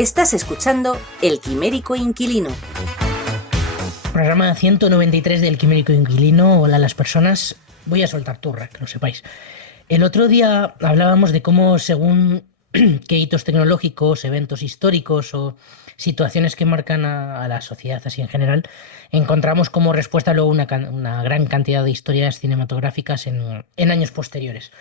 Estás escuchando El Quimérico Inquilino. Programa 193 del Quimérico Inquilino. Hola a las personas. Voy a soltar turra, que lo sepáis. El otro día hablábamos de cómo, según qué hitos tecnológicos, eventos históricos o situaciones que marcan a la sociedad así en general, encontramos como respuesta luego una gran cantidad de historias cinematográficas en años posteriores.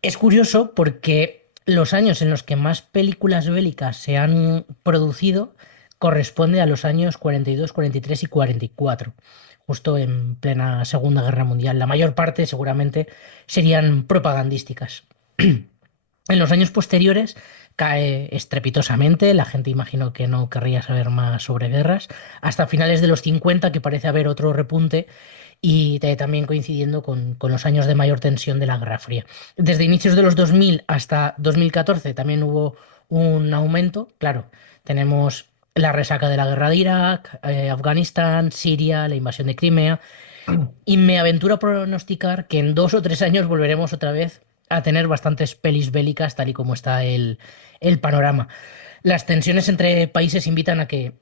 Es curioso porque los años en los que más películas bélicas se han producido corresponde a los años 42, 43 y 44, justo en plena Segunda Guerra Mundial. La mayor parte seguramente serían propagandísticas. En los años posteriores cae estrepitosamente, la gente imagino que no querría saber más sobre guerras, hasta finales de los 50 que parece haber otro repunte y también coincidiendo con los años de mayor tensión de la Guerra Fría. Desde inicios de los 2000 hasta 2014 también hubo un aumento, claro, tenemos la resaca de la guerra de Irak, Afganistán, Siria, la invasión de Crimea, y me aventuro a pronosticar que en 2 o 3 años volveremos otra vez a tener bastantes pelis bélicas tal y como está el panorama. Las tensiones entre países invitan a que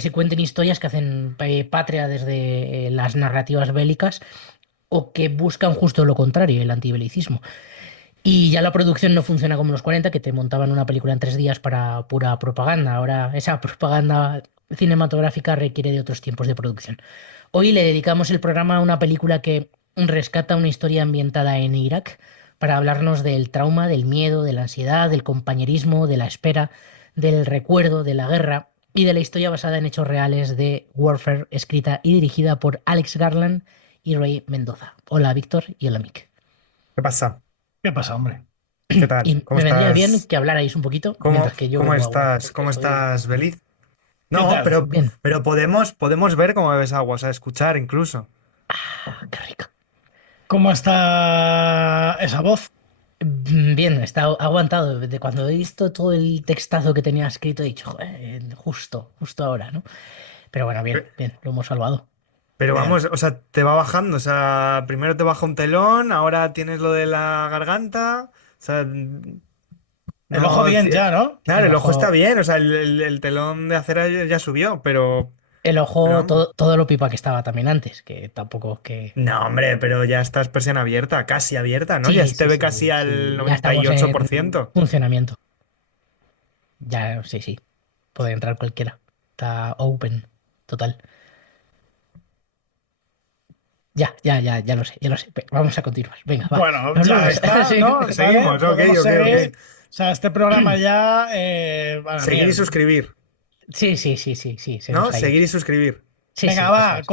se cuenten historias que hacen patria desde las narrativas bélicas o que buscan justo lo contrario, el antibelicismo. Y ya la producción no funciona como los 40, que te montaban una película en 3 días para pura propaganda. Ahora esa propaganda cinematográfica requiere de otros tiempos de producción. Hoy le dedicamos el programa a una película que rescata una historia ambientada en Irak para hablarnos del trauma, del miedo, de la ansiedad, del compañerismo, de la espera, del recuerdo, de la guerra y de la historia basada en hechos reales de Warfare, escrita y dirigida por Alex Garland y Ray Mendoza. Hola Víctor y hola Mick. ¿Qué pasa? ¿Qué pasa, hombre? ¿Qué tal? Y ¿Cómo me vendría bien estás? que hablarais un poquito ¿Cómo, mientras que yo cómo bebo agua, estás? porque ¿Cómo estoy... estás, Beliz? ¿Qué No, tal? Bien. pero podemos ver cómo bebes agua, o sea, escuchar incluso. Qué rico. ¿Cómo está esa voz? Bien, está aguantado. De cuando he visto todo el textazo que tenía escrito, he dicho, "Joder, justo ahora, ¿no?". Pero bueno, bien, Pe- bien, lo hemos salvado. Pero Bien. vamos, o sea, te va bajando, o sea, primero te baja un telón, ahora tienes lo de la garganta, o sea, El ojo no, bien ya, ¿no? claro, El el ojo está ojo, bien, o sea, el telón de acera ya subió, el pero ojo, vamos. todo lo pipa que estaba también antes, que tampoco que... No, hombre, pero ya estás persiana abierta, casi abierta, ¿no? Ya Sí, se te sí, ve casi sí, al sí, ya estamos en 98%. funcionamiento. Ya, sí, sí, puede entrar cualquiera. Está open, total. Ya lo sé, ya lo sé. Vamos a continuar. Venga, va. Bueno, Los ya lunes. está, Sí. ¿no? Vale, Seguimos, ok, podemos ok, ok. seguir. O sea, este programa ya, a Seguir y mí, suscribir, Sí, se ¿no? nos ha ido. Seguir y suscribir. venga, Sí, va, Ok.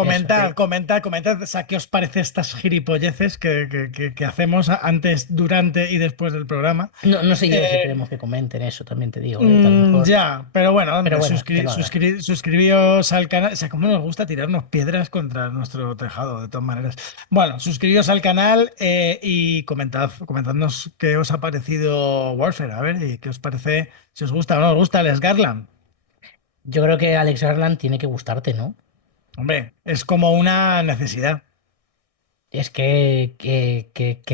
comentad, o sea, ¿qué os parece estas gilipolleces que hacemos antes, durante y después del programa? No, no sé yo si Eh, queremos que comenten eso, también te digo, que a lo mejor. Ya, pero bueno, Pero hombre, bueno, que lo hagan. suscribíos al canal. O sea, cómo nos gusta tirarnos piedras contra nuestro tejado, de todas maneras. Bueno, suscribíos al canal y comentadnos qué os ha parecido Warfare, a ver, y qué os parece, si os gusta o no os gusta Les Garland. Yo creo que Alex Garland tiene que gustarte, ¿no? Hombre, es como una necesidad. Es que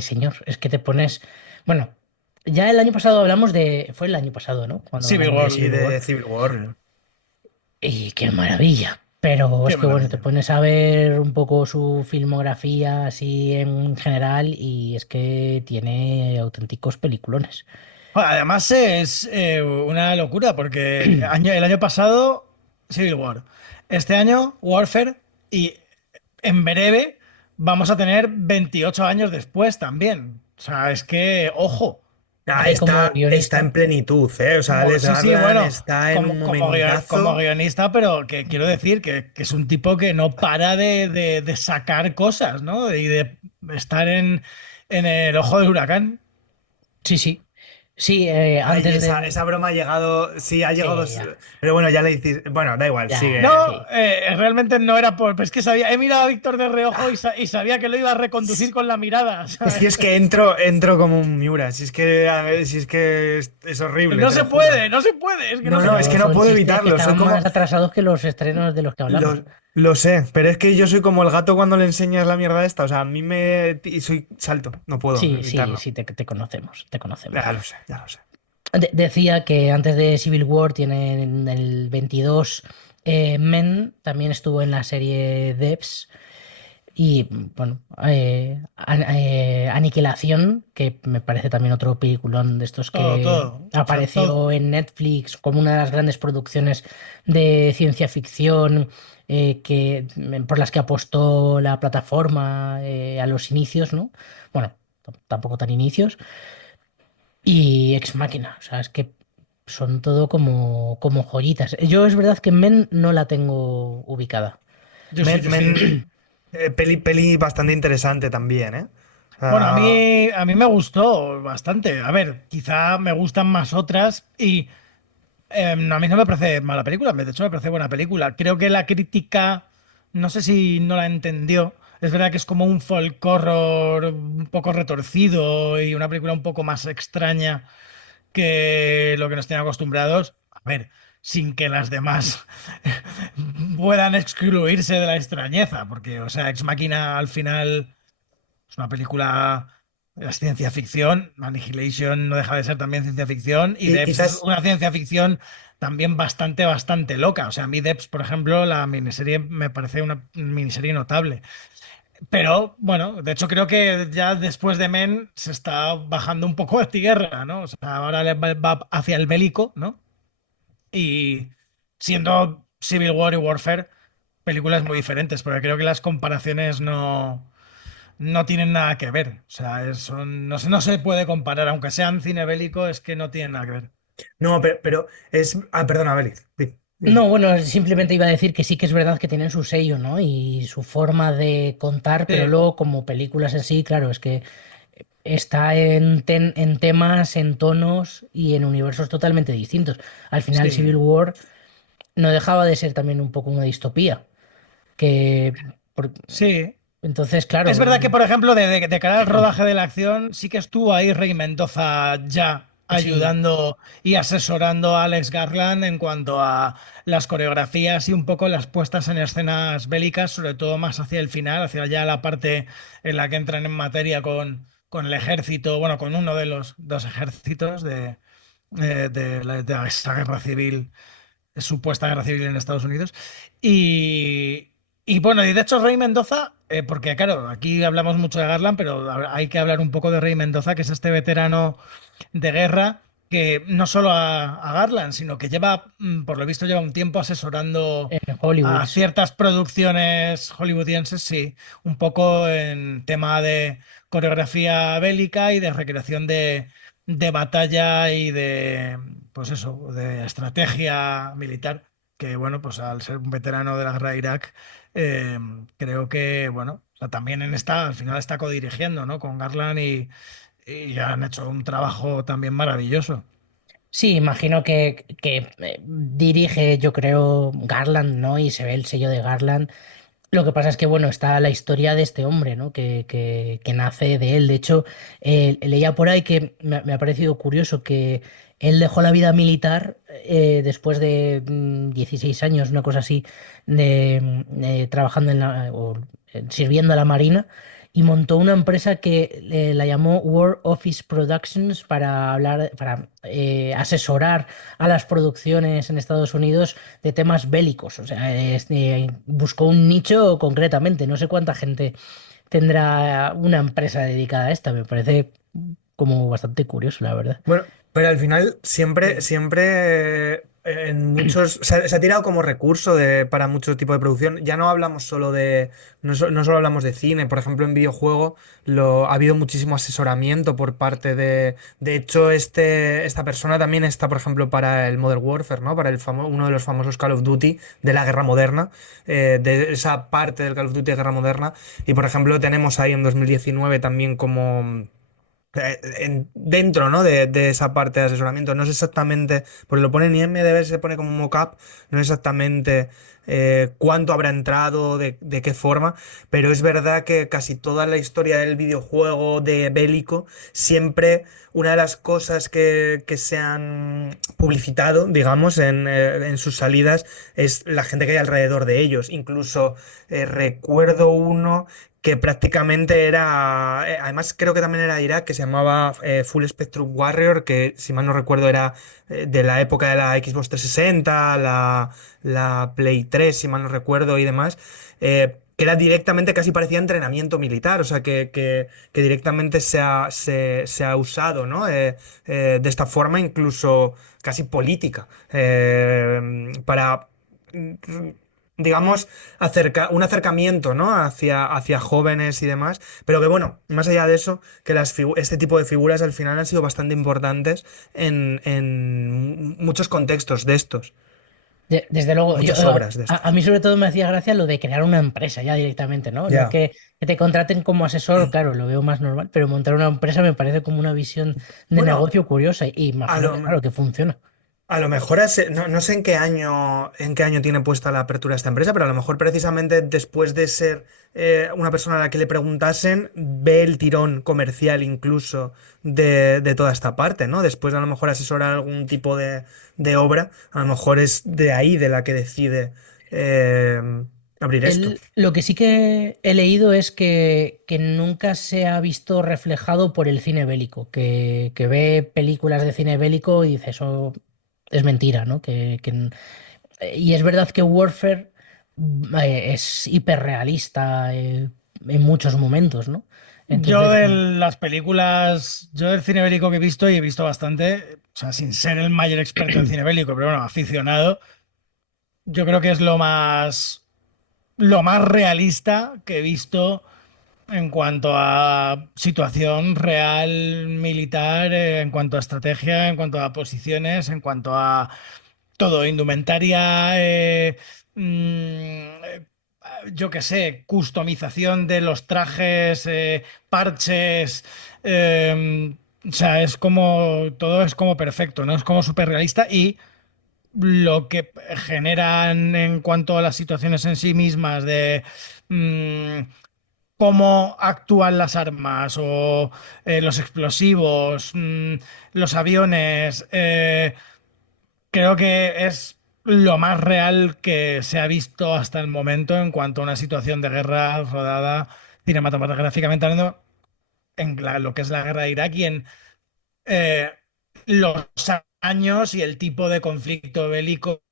señor, es que te pones. Bueno, ya el año pasado hablamos de. Fue el año pasado, ¿no? Cuando Civil hablamos de War. Sí, Civil War. de Civil War. Y qué maravilla. Pero Qué es que bueno, te maravilla. pones a ver un poco su filmografía así en general y es que tiene auténticos peliculones. Bueno, además es una locura porque el año pasado Civil War, este año Warfare y en breve vamos a tener 28 años después también. O sea, es que, ojo. Ah, Hace como está en guionista. plenitud, ¿eh? O sea, Alex Sí, sí, Garland bueno, está en un como momentazo. guionista, pero que quiero decir que es un tipo que no para de sacar cosas, ¿no? Y de estar en el ojo del huracán. Sí, sí. Sí, Ay, antes de. esa broma ha llegado. Sí, ha llegado. Sí, ya. Pero bueno, ya le hiciste. Bueno, da igual, No, sigue. Sí. realmente no era por. Pues es que sabía, he mirado a Víctor de reojo y sabía que lo iba a reconducir con la mirada, Si ¿sabes? es que entro como un Miura. Si es que, a ver, si es que es horrible, No te se lo juro. puede, no se puede, es que no No, se no, es Pero que puede. no son puedo chistes que evitarlo. Soy estaban como. más atrasados que los estrenos de los que hablamos. Lo sé, pero es que yo soy como el gato cuando le enseñas la mierda esta. O sea, a mí me. Y soy salto, no puedo Sí, sí, evitarlo. sí, te conocemos, te conocemos. Ya lo sé. Decía que antes de Civil War tiene en el 22 Men, también estuvo en la serie Devs y bueno, Aniquilación, que me parece también otro peliculón de estos Todo, que todo. O sea, todo. apareció en Netflix como una de las grandes producciones de ciencia ficción por las que apostó la plataforma a los inicios, ¿no? Bueno, tampoco tan inicios. Y Ex Machina, o sea, es que son todo como joyitas. Yo es verdad que Men no la tengo ubicada. Yo sí, Men, yo sí. peli bastante interesante también, ¿eh? O Bueno, a sea, mí, a mí me gustó bastante. A ver, quizá me gustan más otras y a mí no me parece mala película, de hecho me parece buena película. Creo que la crítica, no sé si no la entendió. Es verdad que es como un folk horror un poco retorcido y una película un poco más extraña que lo que nos tienen acostumbrados. A ver, sin que las demás puedan excluirse de la extrañeza, porque, o sea, Ex Machina al final es una película de ciencia ficción. Annihilation no deja de ser también ciencia ficción. Y Debs es quizás, una ciencia ficción también bastante, bastante loca. O sea, a mí Debs, por ejemplo, la miniserie me parece una miniserie notable. Pero bueno, de hecho creo que ya después de Men se está bajando un poco a tierra, ¿no? O sea, ahora va hacia el bélico, ¿no? Y siendo Civil War y Warfare películas muy diferentes, porque creo que las comparaciones no tienen nada que ver. O sea, no se puede comparar, aunque sean cine bélico, es que no tienen nada que ver. no, pero es, perdona, Belis. No, bueno, simplemente iba a decir que sí que es verdad que tienen su sello, ¿no? Y su forma de contar, pero Sí, luego como películas en sí, claro, es que está en temas, en tonos y en universos totalmente distintos. Al final, Civil sí, War no dejaba de ser también un poco una distopía, que por- sí. entonces, Es claro, verdad que, por ejemplo, de cara al rodaje de la acción, sí que estuvo ahí Rey Mendoza ya sí, ayudando y asesorando a Alex Garland en cuanto a las coreografías y un poco las puestas en escenas bélicas, sobre todo más hacia el final, hacia ya la parte en la que entran en materia con el ejército, bueno, con uno de los dos ejércitos de esa guerra civil, supuesta guerra civil en Estados Unidos. Y, y bueno, y de hecho Rey Mendoza, porque claro, aquí hablamos mucho de Garland, pero hay que hablar un poco de Rey Mendoza, que es este veterano de guerra que no solo a Garland, sino que lleva, por lo visto, lleva un tiempo asesorando en Hollywood. a ciertas producciones hollywoodienses, sí, un poco en tema de coreografía bélica y de recreación de batalla y de, pues eso, de estrategia militar, que bueno, pues al ser un veterano de la guerra de Irak, eh, creo que, bueno, o sea, también en esta, al final está codirigiendo, ¿no? Con Garland y han hecho un trabajo también maravilloso. Sí, imagino que dirige, yo creo, Garland, ¿no? Y se ve el sello de Garland. Lo que pasa es que, bueno, está la historia de este hombre, ¿no? Que nace de él. De hecho, leía por ahí que me ha parecido curioso que él dejó la vida militar después de 16 años, una cosa así, trabajando sirviendo a la Marina y montó una empresa que la llamó War Office Productions para hablar, para asesorar a las producciones en Estados Unidos de temas bélicos. O sea, buscó un nicho concretamente. No sé cuánta gente tendrá una empresa dedicada a esta. Me parece como bastante curioso, la verdad. Bueno, pero al final siempre, Sí. siempre en muchos, se ha tirado como recurso para muchos tipos de producción. Ya no hablamos solo de, no solo hablamos de cine, por ejemplo, en videojuego ha habido muchísimo asesoramiento por parte de hecho, esta persona también está, por ejemplo, para el Modern Warfare, ¿no? Para uno de los famosos Call of Duty de la guerra moderna, de esa parte del Call of Duty de guerra moderna. Y por ejemplo, tenemos ahí en 2019 también como dentro, ¿no? de esa parte de asesoramiento. No sé exactamente, porque lo pone en IMDb, se pone como mock-up, no sé exactamente cuánto habrá entrado, de qué forma, pero es verdad que casi toda la historia del videojuego de bélico, siempre una de las cosas que se han publicitado, digamos, en sus salidas, es la gente que hay alrededor de ellos. Incluso recuerdo uno que prácticamente era, además creo que también era de Irak, que se llamaba Full Spectrum Warrior, que si mal no recuerdo era de la época de la Xbox 360, la Play 3, si mal no recuerdo, y demás, que era directamente, casi parecía entrenamiento militar, o sea, que directamente se ha usado, ¿no? De esta forma incluso casi política, para digamos, un acercamiento, ¿no? hacia jóvenes y demás. Pero que bueno, más allá de eso, que este tipo de figuras al final han sido bastante importantes en muchos contextos de estos, Desde luego, muchas obras de a estos. mí sobre todo me hacía gracia lo de crear una empresa ya directamente, ¿no? No Ya. que te contraten como asesor, claro, lo veo más normal, pero montar una empresa me parece como una visión de Bueno, negocio curiosa y a imagino lo, que, claro, que funciona. A lo mejor no sé en qué año tiene puesta la apertura de esta empresa, pero a lo mejor precisamente después de ser una persona a la que le preguntasen, ve el tirón comercial incluso de toda esta parte, ¿no? Después de a lo mejor asesorar algún tipo de obra, a lo mejor es de ahí de la que decide eh, abrir esto. Lo que sí que he leído es que nunca se ha visto reflejado por el cine bélico, que ve películas de cine bélico y dice eso es mentira, ¿no? Y es verdad que Warfare es hiperrealista en muchos momentos, ¿no? Yo Entonces, de las películas, yo del cine bélico que he visto, y he visto bastante, o sea, sin ser el mayor experto en cine bélico, pero bueno, aficionado, yo creo que es lo más realista que he visto en cuanto a situación real militar, en cuanto a estrategia, en cuanto a posiciones, en cuanto a todo, indumentaria, yo qué sé, customización de los trajes, parches, o sea, es como, todo es como perfecto, ¿no? Es como súper realista y lo que generan en cuanto a las situaciones en sí mismas de mm, cómo actúan las armas o los explosivos, los aviones, creo que es lo más real que se ha visto hasta el momento en cuanto a una situación de guerra rodada cinematográficamente hablando en lo que es la guerra de Irak y en eh, los años y el tipo de conflicto bélico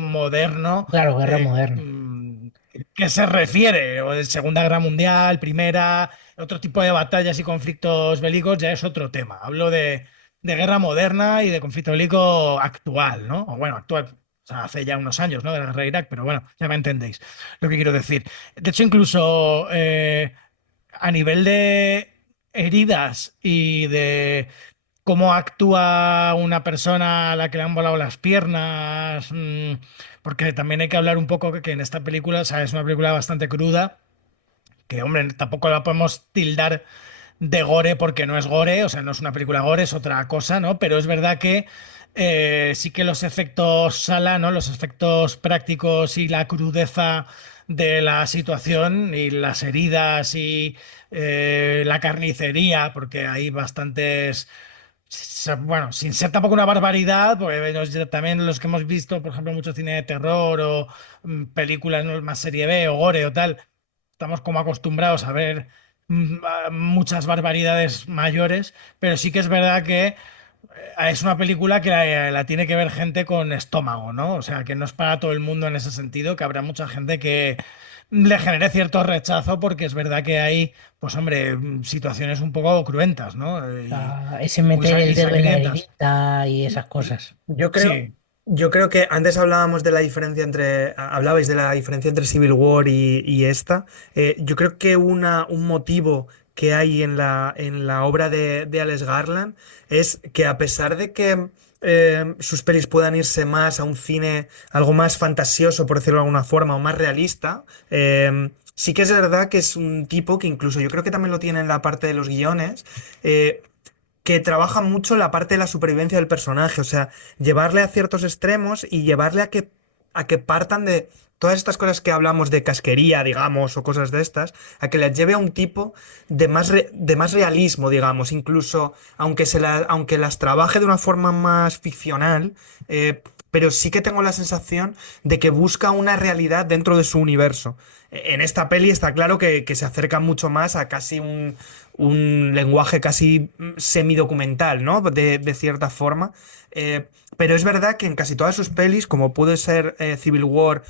moderno claro, guerra eh, moderna. mm, que se refiere, o de Segunda Guerra Mundial, Primera, otro tipo de batallas y conflictos bélicos ya es otro tema. Hablo de guerra moderna y de conflicto bélico actual, ¿no? O bueno, actual, o sea, hace ya unos años, ¿no? De la guerra de Irak, pero bueno, ya me entendéis lo que quiero decir. De hecho, incluso a nivel de heridas y de cómo actúa una persona a la que le han volado las piernas, porque también hay que hablar un poco que en esta película, o sea, es una película bastante cruda, que hombre, tampoco la podemos tildar de gore porque no es gore, o sea, no es una película gore, es otra cosa, ¿no? Pero es verdad que sí que los efectos sala, ¿no? Los efectos prácticos y la crudeza de la situación y las heridas y la carnicería, porque hay bastantes bueno, sin ser tampoco una barbaridad, porque también los que hemos visto, por ejemplo, mucho cine de terror o películas, ¿no?, más serie B o gore o tal, estamos como acostumbrados a ver muchas barbaridades mayores, pero sí que es verdad que es una película que la tiene que ver gente con estómago, ¿no? O sea, que no es para todo el mundo en ese sentido, que habrá mucha gente que le genere cierto rechazo porque es verdad que hay, pues hombre, situaciones un poco cruentas, ¿no? O Y sea, ese meter el y dedo en la sangrientas. heridita y esas cosas. Yo creo, Sí, yo creo que antes hablábamos de la diferencia hablabais de la diferencia entre Civil War y esta. Yo creo que un motivo que hay en la obra de Alex Garland es que a pesar de que sus pelis puedan irse más a un cine algo más fantasioso, por decirlo de alguna forma, o más realista, sí que es verdad que es un tipo que incluso yo creo que también lo tiene en la parte de los guiones. Que trabaja mucho la parte de la supervivencia del personaje, o sea, llevarle a ciertos extremos y llevarle a que partan de todas estas cosas que hablamos de casquería, digamos, o cosas de estas, a que les lleve a un tipo de más realismo, digamos, incluso aunque las trabaje de una forma más ficcional, pero sí que tengo la sensación de que busca una realidad dentro de su universo. En esta peli está claro que se acerca mucho más a casi un lenguaje casi semidocumental, ¿no? De cierta forma. Pero es verdad que en casi todas sus pelis, como puede ser Civil War,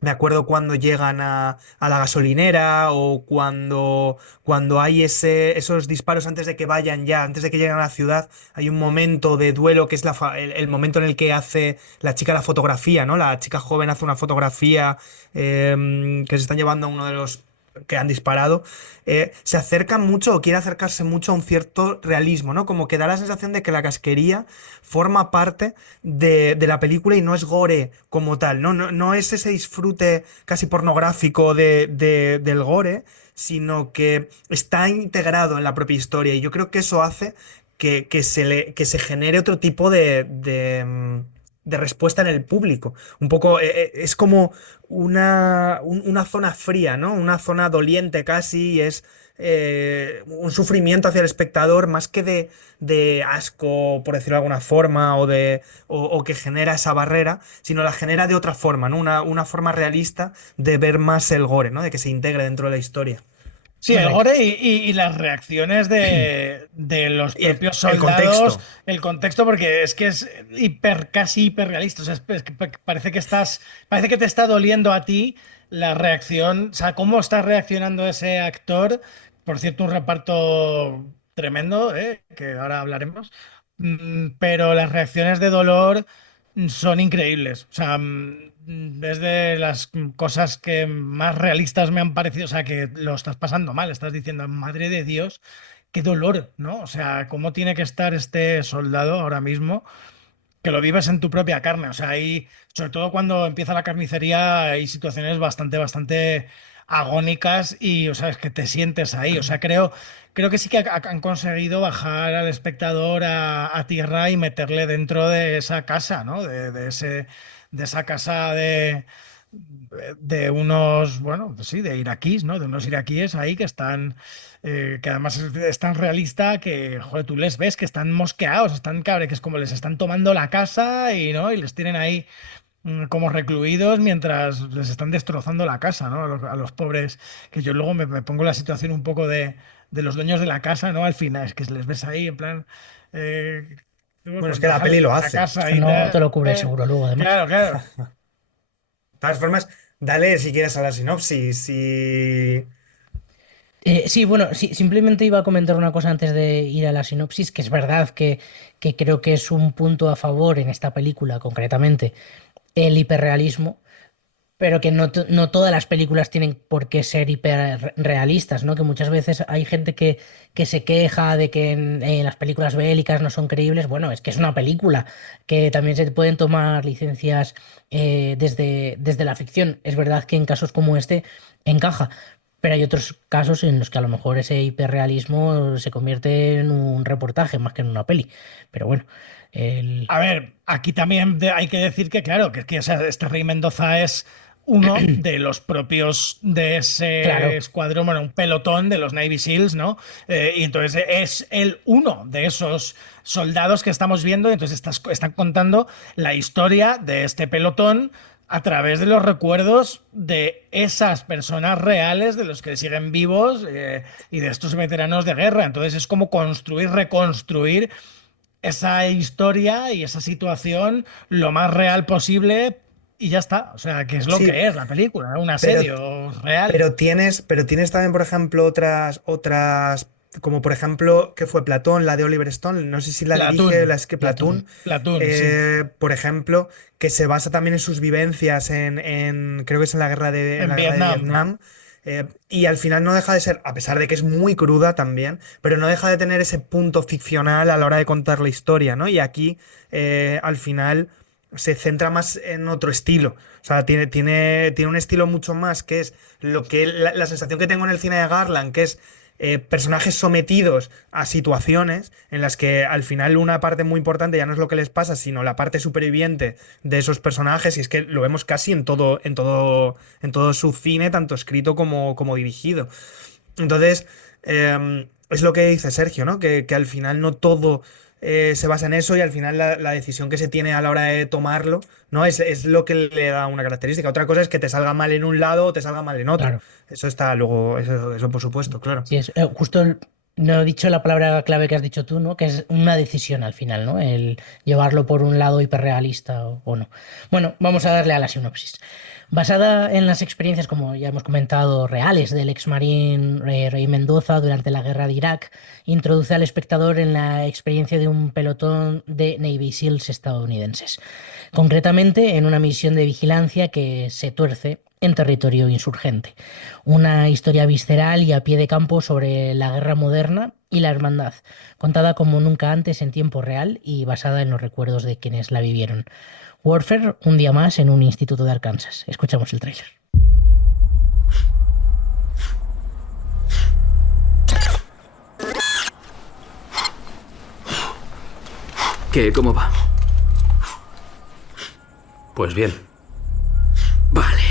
me acuerdo cuando llegan a la gasolinera o cuando hay esos disparos antes de que vayan ya, antes de que lleguen a la ciudad, hay un momento de duelo que es el momento en el que hace la chica la fotografía, ¿no? La chica joven hace una fotografía que se están llevando a uno de los que han disparado. Se acerca mucho o quiere acercarse mucho a un cierto realismo, ¿no? Como que da la sensación de que la casquería forma parte de la película y no es gore como tal, ¿no? No es ese disfrute casi pornográfico del gore, sino que está integrado en la propia historia. Y yo creo que eso hace que se genere otro tipo de respuesta en el público. Un poco, es como una zona fría, ¿no? Una zona doliente casi, y es un sufrimiento hacia el espectador más que de asco, por decirlo de alguna forma, o que genera esa barrera, sino la genera de otra forma, ¿no? Una forma realista de ver más el gore, ¿no? De que se integre dentro de la historia. Sí, el Bueno, gore y las reacciones de los Y propios el soldados, contexto. el contexto, porque es que es casi hiperrealista. O sea, es que parece que te está doliendo a ti la reacción, o sea, cómo está reaccionando ese actor. Por cierto, un reparto tremendo, que ahora hablaremos. Pero las reacciones de dolor son increíbles. O sea, es de las cosas que más realistas me han parecido. O sea, que lo estás pasando mal, estás diciendo, madre de Dios, qué dolor, ¿no? O sea, cómo tiene que estar este soldado ahora mismo, que lo vives en tu propia carne. O sea, ahí, sobre todo cuando empieza la carnicería, hay situaciones bastante agónicas y, o sea, es que te sientes ahí. O sea, creo que sí que han conseguido bajar al espectador a tierra y meterle dentro de esa casa, ¿no? De esa casa de unos, bueno, pues sí, de iraquíes, ¿no? De unos iraquíes ahí que están, que además es tan realista que, joder, tú les ves que están mosqueados, están cabres, que es como les están tomando la casa y, ¿no? Y les tienen ahí como recluidos mientras les están destrozando la casa, ¿no? A los pobres, que yo luego me pongo en la situación un poco de los dueños de la casa, ¿no? Al final, es que les ves ahí en plan, eh, Bueno, es pues que la dejar peli lo la hace. casa eso y no te tal. lo cubre el seguro luego, además. Claro, claro. De todas formas, dale si quieres a la sinopsis. Y... Sí, bueno, sí, simplemente iba a comentar una cosa antes de ir a la sinopsis, que es verdad que creo que es un punto a favor en esta película, concretamente, el hiperrealismo, pero que no todas las películas tienen por qué ser hiperrealistas, ¿no? Que muchas veces hay gente que se queja de que en las películas bélicas no son creíbles. Bueno, es que es una película, que también se pueden tomar licencias desde la ficción. Es verdad que en casos como este encaja, pero hay otros casos en los que a lo mejor ese hiperrealismo se convierte en un reportaje más que en una peli. Pero bueno, el... A ver, aquí también hay que decir que, claro, que o sea, este Rey Mendoza es uno de los propios de ese Claro. escuadrón, bueno, un pelotón de los Navy SEALs, ¿no? Y entonces es el uno de esos soldados que estamos viendo, y entonces están contando la historia de este pelotón a través de los recuerdos de esas personas reales, de los que siguen vivos, y de estos veteranos de guerra. Entonces es como construir, reconstruir esa historia y esa situación lo más real posible y ya está. O sea, que es lo Sí, que es la película, un pero, asedio real. pero tienes también, por ejemplo, otras, como por ejemplo, que fue Platón, la de Oliver Stone, no sé si la dirige, Platoon, la es que Platón, Platoon, sí. por ejemplo, que se basa también en sus vivencias creo que es en En la guerra de Vietnam. Vietnam. Y al final no deja de ser, a pesar de que es muy cruda también, pero no deja de tener ese punto ficcional a la hora de contar la historia, ¿no? Y aquí, al final, se centra más en otro estilo. O sea, tiene un estilo mucho más que es lo que la sensación que tengo en el cine de Garland, que es personajes sometidos a situaciones en las que al final una parte muy importante ya no es lo que les pasa, sino la parte superviviente de esos personajes, y es que lo vemos casi en todo su cine, tanto escrito como dirigido. Entonces, es lo que dice Sergio, ¿no? Que al final no todo se basa en eso y al final la decisión que se tiene a la hora de tomarlo, ¿no? Es lo que le da una característica. Otra cosa es que te salga mal en un lado o te salga mal en otro. Claro. Eso está luego, eso por supuesto, claro. Sí, es justo no he dicho la palabra clave que has dicho tú, ¿no? Que es una decisión al final, ¿no? El llevarlo por un lado hiperrealista o no. Bueno, vamos a darle a la sinopsis. Basada en las experiencias, como ya hemos comentado, reales del ex marín Rey Mendoza durante la guerra de Irak, introduce al espectador en la experiencia de un pelotón de Navy SEALs estadounidenses, concretamente en una misión de vigilancia que se tuerce en territorio insurgente. Una historia visceral y a pie de campo sobre la guerra moderna y la hermandad, contada como nunca antes en tiempo real y basada en los recuerdos de quienes la vivieron. Warfare, un día más en un instituto de Arkansas. Escuchamos el tráiler. ¿Qué? ¿Cómo va? Pues bien. Vale.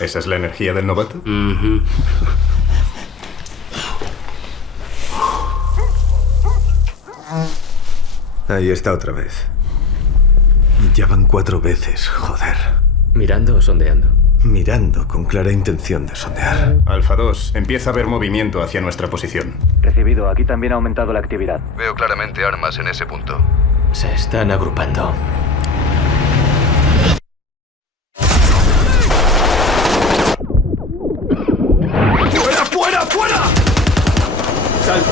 ¿Esa es la energía del novato? Ahí está otra vez. Ya van 4 veces, joder. ¿Mirando o sondeando? Mirando con clara intención de sondear. Alfa 2, empieza a haber movimiento hacia nuestra posición. Recibido, aquí también ha aumentado la actividad. Veo claramente armas en ese punto. Se están agrupando. ¡Fuera, fuera, fuera! ¡Sal!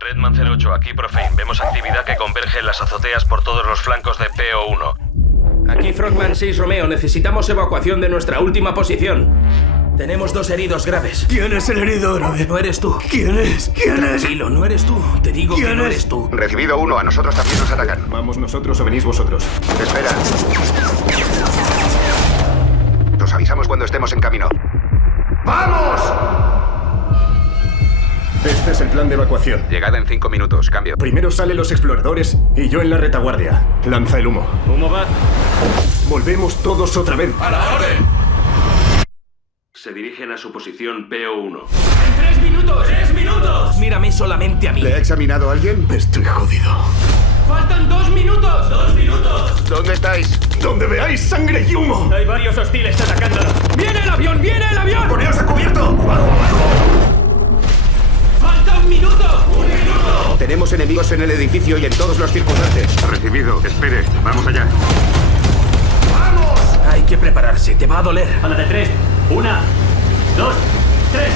Redman 08, aquí Profane. Vemos actividad que converge en las azoteas por todos los flancos de PO1. Aquí Frogman 6 Romeo. Necesitamos evacuación de nuestra última posición. Tenemos 2 heridos graves. ¿Quién es el herido, Robbie? No eres tú. ¿Quién es? ¿Quién es? Tranquilo, no eres tú. Te digo que ¿Quién no es? eres tú. Recibido 1, a nosotros también nos atacan. ¿Vamos nosotros o venís vosotros? Espera. Nos avisamos cuando estemos en camino. ¡Vamos! Este es el plan de evacuación. Llegada en 5 minutos, cambio. Primero salen los exploradores y yo en la retaguardia. Lanza el humo. ¿Humo va? Volvemos todos otra vez. ¡A la orden! Se dirigen a su posición PO1. ¡En 3 minutos! ¡3 minutos! Mírame solamente a mí. ¿Le ha examinado alguien? Estoy jodido. ¡Faltan 2 minutos! ¡2 minutos! ¿Dónde estáis? Donde veáis sangre y humo. Hay varios hostiles atacándonos. ¡Viene el avión! ¡Viene el avión! ¡Poneos a cubierto! ¡Bajo, abajo! ¡Falta 1 minuto! ¡1 minuto! Tenemos enemigos en el edificio y en todos los circundantes. Recibido. Espere. Vamos allá. Hay que prepararse. Te va a doler. A la de 3. 1, 2, 3.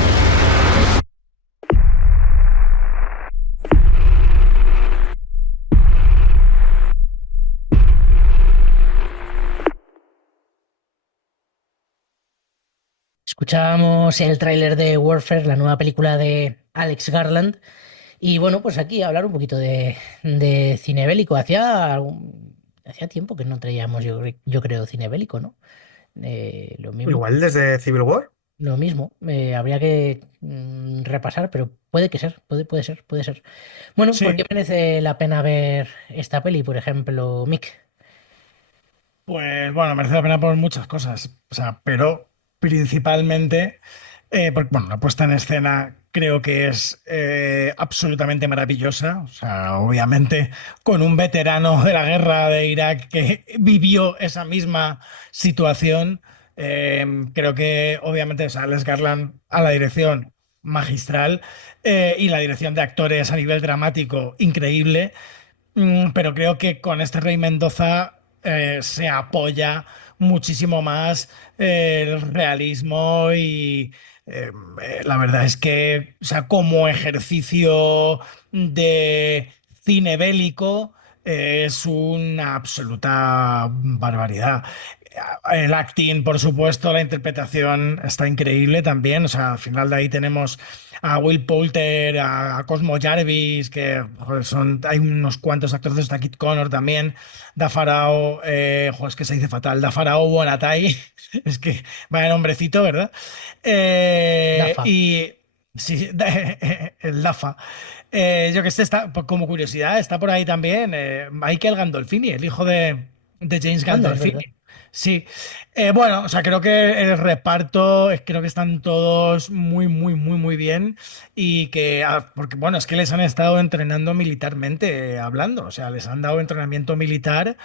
Escuchábamos el tráiler de Warfare, la nueva película de Alex Garland. Y bueno, pues aquí hablar un poquito de cine bélico. Hacía tiempo que no traíamos, yo creo, cine bélico, ¿no? Lo mismo. Igual desde Civil War. Lo mismo. Habría que repasar, pero puede ser. Bueno, Sí. ¿por qué merece la pena ver esta peli, por ejemplo, Mick? Pues bueno, merece la pena por muchas cosas, o sea, pero principalmente, porque bueno, la puesta en escena creo que es absolutamente maravillosa, o sea, obviamente con un veterano de la guerra de Irak que vivió esa misma situación, creo que obviamente, o sea, Alex Garland a la dirección magistral y la dirección de actores a nivel dramático increíble. Pero creo que con este Rey Mendoza se apoya muchísimo más el realismo y la verdad es que, o sea, como ejercicio de cine bélico es una absoluta barbaridad. El acting, por supuesto, la interpretación está increíble también. O sea, al final de ahí tenemos a Will Poulter, a Cosmo Jarvis, que joder, hay unos cuantos actores, está Kit Connor también, Dafarao, joder, es que se dice fatal, Dafarao Bonatai, es que vaya nombrecito, ¿verdad? Dafa. Y sí, el Dafa. Yo que sé, está, como curiosidad, está por ahí también Michael Gandolfini, el hijo de James Anda, es Gandolfini. verdad. Sí, bueno, o sea, creo que el reparto, creo que están todos muy bien y que, porque bueno, es que les han estado entrenando militarmente, hablando, o sea, les han dado entrenamiento militar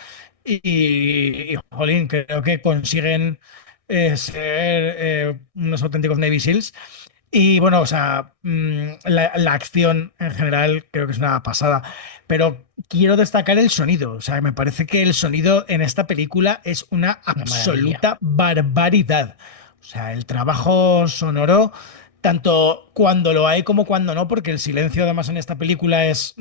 jolín, creo que consiguen ser unos auténticos Navy SEALs. Y bueno, o sea, la acción en general creo que es una pasada, pero quiero destacar el sonido, o sea, me parece que el sonido en esta película es una Una maravilla. absoluta barbaridad. O sea, el trabajo sonoro, tanto cuando lo hay como cuando no, porque el silencio además en esta película es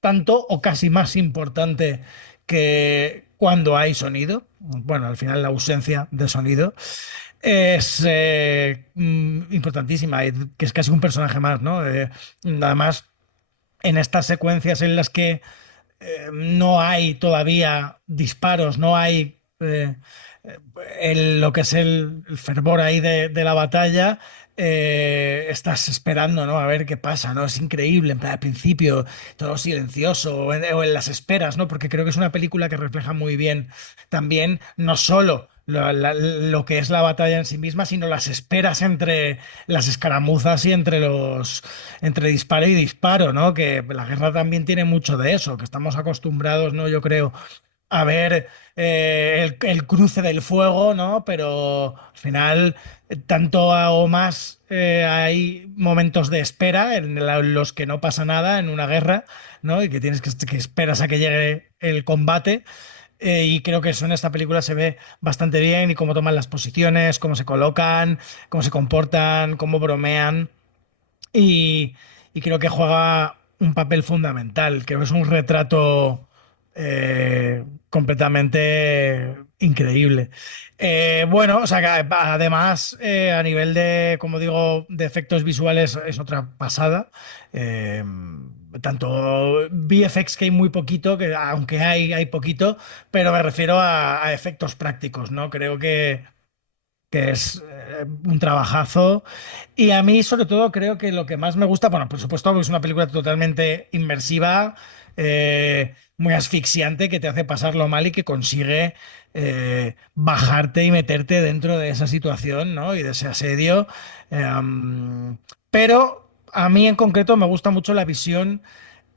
tanto o casi más importante que cuando hay sonido. Bueno, al final la ausencia de sonido es importantísima, que es casi un personaje más, ¿no? Además, en estas secuencias en las que no hay todavía disparos, no hay lo que es el fervor ahí de la batalla. Estás esperando, ¿no? A ver qué pasa, ¿no? Es increíble, en plan, al principio, todo silencioso, o en las esperas, ¿no? Porque creo que es una película que refleja muy bien también, no solo lo que es la batalla en sí misma, sino las esperas entre las escaramuzas y entre disparo y disparo, ¿no? Que la guerra también tiene mucho de eso, que estamos acostumbrados, ¿no? Yo creo a ver el cruce del fuego, ¿no? Pero al final, tanto o más hay momentos de espera en los que no pasa nada en una guerra, ¿no? Y que tienes que esperas a que llegue el combate. Y creo que eso en esta película se ve bastante bien y cómo toman las posiciones, cómo se colocan, cómo se comportan, cómo bromean. Y, y creo que juega un papel fundamental. Creo que es un retrato completamente increíble. Bueno, o sea que además a nivel de, como digo, de efectos visuales es otra pasada. Eh, Tanto VFX que hay muy poquito, que aunque hay poquito, pero me refiero a efectos prácticos, ¿no? Creo que es un trabajazo. Y a mí, sobre todo, creo que lo que más me gusta, bueno, por supuesto, es una película totalmente inmersiva, muy asfixiante, que te hace pasarlo mal y que consigue bajarte y meterte dentro de esa situación, ¿no? Y de ese asedio. Pero a mí en concreto me gusta mucho la visión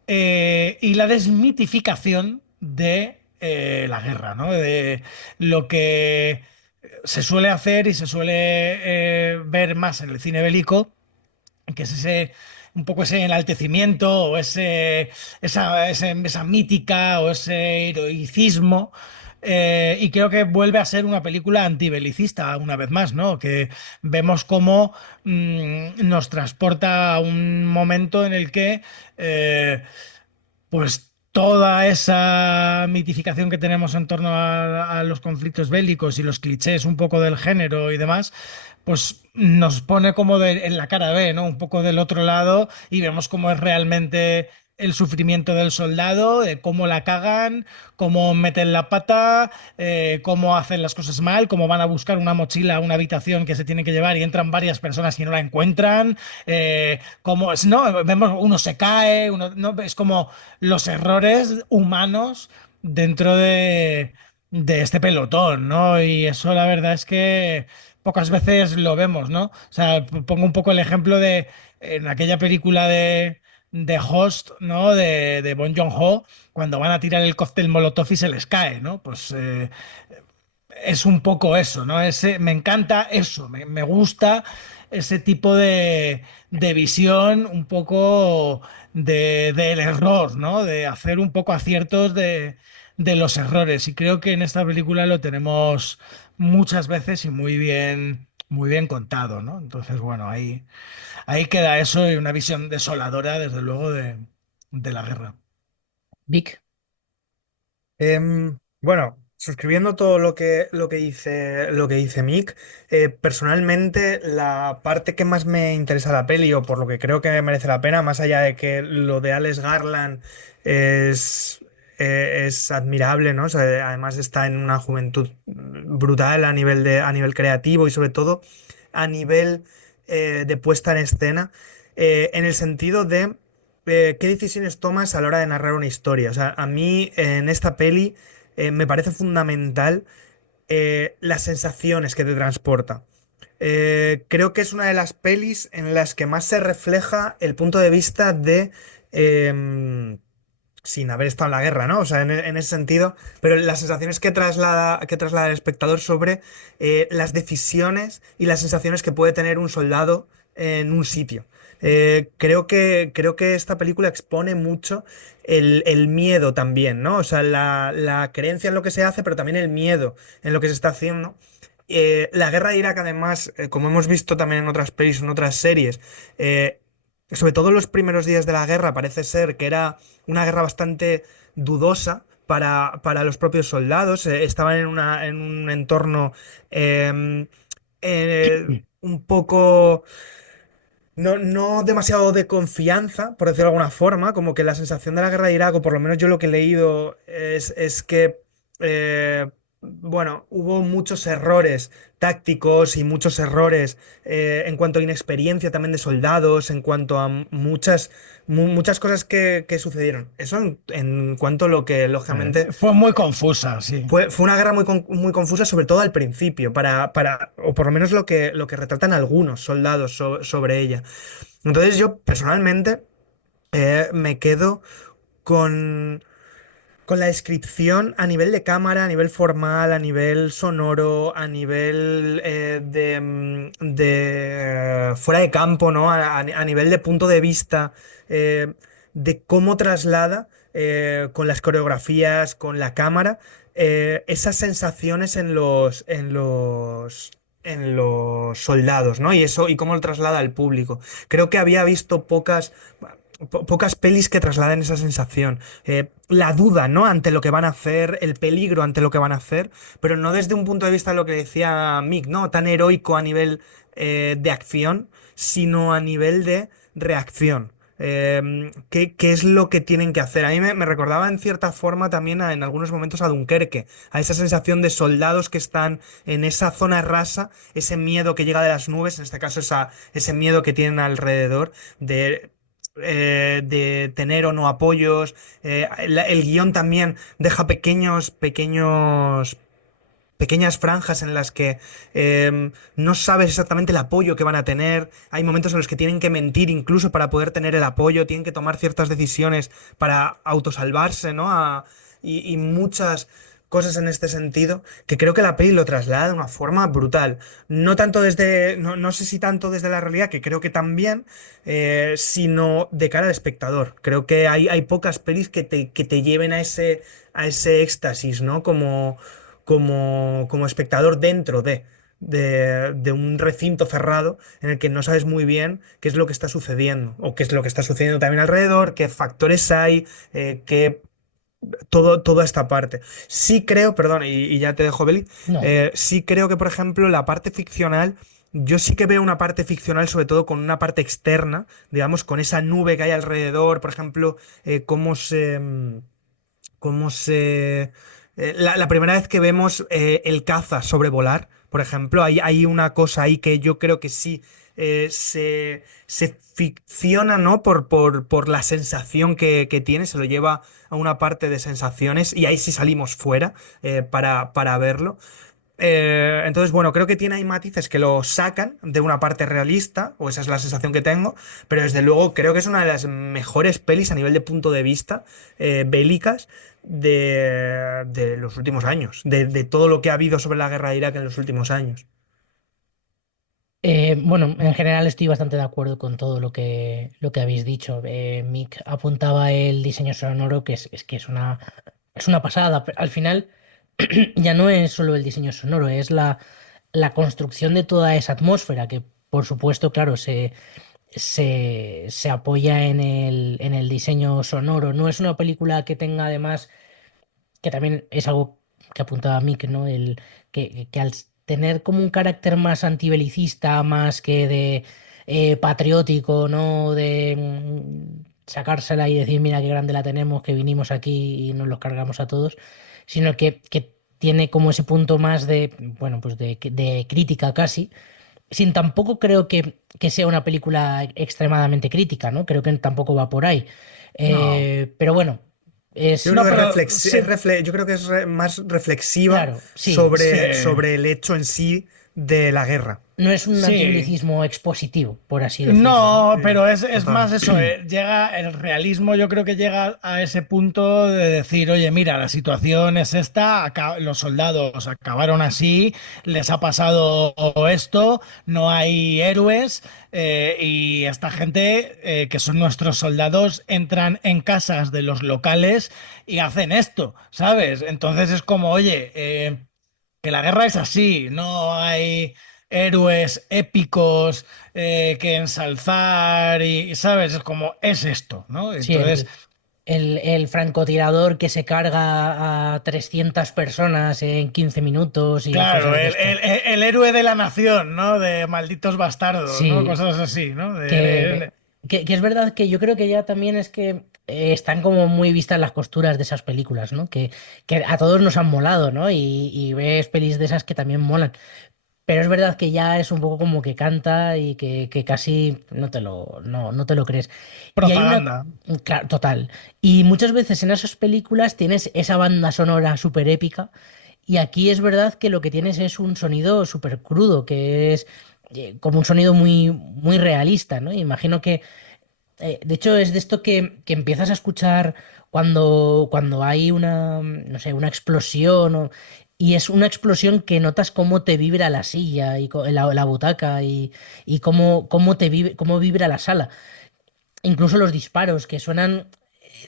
y la desmitificación de la guerra, ¿no? De lo que se suele hacer y se suele ver más en el cine bélico, que es ese un poco ese enaltecimiento o esa mítica o ese heroicismo. Y creo que vuelve a ser una película antibelicista una vez más, ¿no? Que vemos cómo nos transporta a un momento en el que pues toda esa mitificación que tenemos en torno a los conflictos bélicos y los clichés un poco del género y demás, pues nos pone como en la cara B, ¿no? Un poco del otro lado y vemos cómo es realmente el sufrimiento del soldado, de cómo la cagan, cómo meten la pata, cómo hacen las cosas mal, cómo van a buscar una mochila, una habitación que se tienen que llevar y entran varias personas y no la encuentran, cómo es, ¿no? Vemos uno se cae, uno, ¿no? Es como los errores humanos dentro de este pelotón, ¿no? Y eso la verdad es que pocas veces lo vemos, ¿no? O sea, pongo un poco el ejemplo de en aquella película de Host, ¿no? De Bong Joon-ho, cuando van a tirar el cóctel Molotov y se les cae, ¿no? Pues es un poco eso, ¿no? Me encanta eso, me gusta ese tipo de visión un poco del error, ¿no? De hacer un poco aciertos de los errores. Y creo que en esta película lo tenemos muchas veces y muy bien contado, ¿no? Entonces, bueno, ahí queda eso y una visión desoladora, desde luego, de la guerra. Vic, Bueno, suscribiendo todo lo que dice Mick, personalmente la parte que más me interesa de la peli, o por lo que creo que merece la pena, más allá de que lo de Alex Garland es, es admirable, ¿no? O sea, además está en una juventud brutal a nivel creativo y sobre todo a nivel de puesta en escena, en el sentido de qué decisiones tomas a la hora de narrar una historia. O sea, a mí en esta peli me parece fundamental las sensaciones que te transporta. Creo que es una de las pelis en las que más se refleja el punto de vista de... em, sin haber estado en la guerra, ¿no? O sea, en ese sentido, pero las sensaciones que traslada el espectador sobre las decisiones y las sensaciones que puede tener un soldado en un sitio. Creo que esta película expone mucho el miedo también, ¿no? O sea, la creencia en lo que se hace, pero también el miedo en lo que se está haciendo. La guerra de Irak, además, como hemos visto también en otras pelis, en otras series, eh, sobre todo en los primeros días de la guerra, parece ser que era una guerra bastante dudosa para los propios soldados. Estaban en un entorno em, un poco no demasiado de confianza, por decirlo de alguna forma, como que la sensación de la guerra de Irak, o por lo menos yo lo que he leído, es que, bueno, hubo muchos errores tácticos y muchos errores en cuanto a inexperiencia también de soldados, en cuanto a muchas cosas que sucedieron. Eso en cuanto a lo que, lógicamente, Fue muy confusa, sí. fue una guerra muy confusa, sobre todo al principio, o por lo menos lo que retratan algunos soldados sobre ella. Entonces yo personalmente me quedo con, con la descripción a nivel de cámara, a nivel formal, a nivel sonoro, a nivel de fuera de campo, ¿no? A nivel de punto de vista, eh, de cómo traslada con las coreografías, con la cámara, esas sensaciones en los soldados, ¿no? Y eso, y cómo lo traslada al público. Creo que había visto pocas pelis que trasladen esa sensación. La duda, ¿no? Ante lo que van a hacer, el peligro ante lo que van a hacer, pero no desde un punto de vista de lo que decía Mick, ¿no? Tan heroico a nivel de acción, sino a nivel de reacción. ¿Qué es lo que tienen que hacer? A mí me recordaba en cierta forma también en algunos momentos a Dunkerque, a esa sensación de soldados que están en esa zona rasa, ese miedo que llega de las nubes, en este caso ese miedo que tienen alrededor de tener o no apoyos. El guión también deja pequeñas franjas en las que no sabes exactamente el apoyo que van a tener. Hay momentos en los que tienen que mentir incluso para poder tener el apoyo, tienen que tomar ciertas decisiones para autosalvarse, ¿no? Y muchas cosas en este sentido que creo que la peli lo traslada de una forma brutal. No tanto no sé si tanto desde la realidad, que creo que también, sino de cara al espectador. Creo que hay pocas pelis que te lleven a ese éxtasis, ¿no? Como espectador dentro de un recinto cerrado en el que no sabes muy bien qué es lo que está sucediendo o qué es lo que está sucediendo también alrededor, qué factores hay, toda esta parte. Sí creo, perdón, y ya te dejo, Beli, No. sí creo que, por ejemplo, la parte ficcional, yo sí que veo una parte ficcional, sobre todo con una parte externa, digamos, con esa nube que hay alrededor, por ejemplo, la primera vez que vemos el caza sobrevolar, por ejemplo, hay una cosa ahí que yo creo que sí se ficciona, ¿no? Por la sensación que tiene, se lo lleva a una parte de sensaciones y ahí sí salimos fuera para verlo. Entonces, bueno, creo que tiene ahí matices que lo sacan de una parte realista, o esa es la sensación que tengo, pero desde luego creo que es una de las mejores pelis a nivel de punto de vista bélicas de los últimos años, de todo lo que ha habido sobre la guerra de Irak en los últimos años. Bueno, en general estoy bastante de acuerdo con todo lo que habéis dicho. Mick apuntaba el diseño sonoro, es que es una pasada. Al final, ya no es solo el diseño sonoro, es la construcción de toda esa atmósfera, que por supuesto, claro, se apoya en el diseño sonoro. No es una película que tenga además, que también es algo que apuntaba Mick, ¿no? Que al tener como un carácter más antibelicista, más que de patriótico, ¿no? De sacársela y decir, mira qué grande la tenemos, que vinimos aquí y nos los cargamos a todos, sino que tiene como ese punto más de, bueno, pues de crítica casi, sin tampoco creo que sea una película extremadamente crítica, ¿no? Creo que tampoco va por ahí. No. Pero bueno. Es, Yo No, creo que, pero yo creo que es más reflexiva claro, sí. sí. sobre el hecho en sí de la guerra. No es un Sí. antibilicismo expositivo, por así decirlo, ¿no? No, Sí, pero es más total. eso, llega el realismo, yo creo que llega a ese punto de decir, oye, mira, la situación es esta, los soldados acabaron así, les ha pasado esto, no hay héroes, y esta gente, que son nuestros soldados, entran en casas de los locales y hacen esto, ¿sabes? Entonces es como, oye, que la guerra es así, no hay héroes épicos que ensalzar y, ¿sabes? Es como, es esto, ¿no? Sí, Entonces, el francotirador que se carga a 300 personas en 15 minutos y claro, cosas de estas. el héroe de la nación, ¿no? De malditos bastardos, ¿no? Sí, Cosas así, ¿no? que, que es verdad que yo creo que ya también es que están como muy vistas las costuras de esas películas, ¿no? Que a todos nos han molado, ¿no? Y ves pelis de esas que también molan. Pero es verdad que ya es un poco como que canta y que casi no te lo crees. Y hay una... propaganda. Claro, total. Y muchas veces en esas películas tienes esa banda sonora súper épica y aquí es verdad que lo que tienes es un sonido súper crudo, que es como un sonido muy realista, ¿no? Imagino que de hecho, es de esto que empiezas a escuchar cuando hay una, no sé, una explosión y es una explosión que notas cómo te vibra la silla y la butaca y cómo vibra la sala. Incluso los disparos que suenan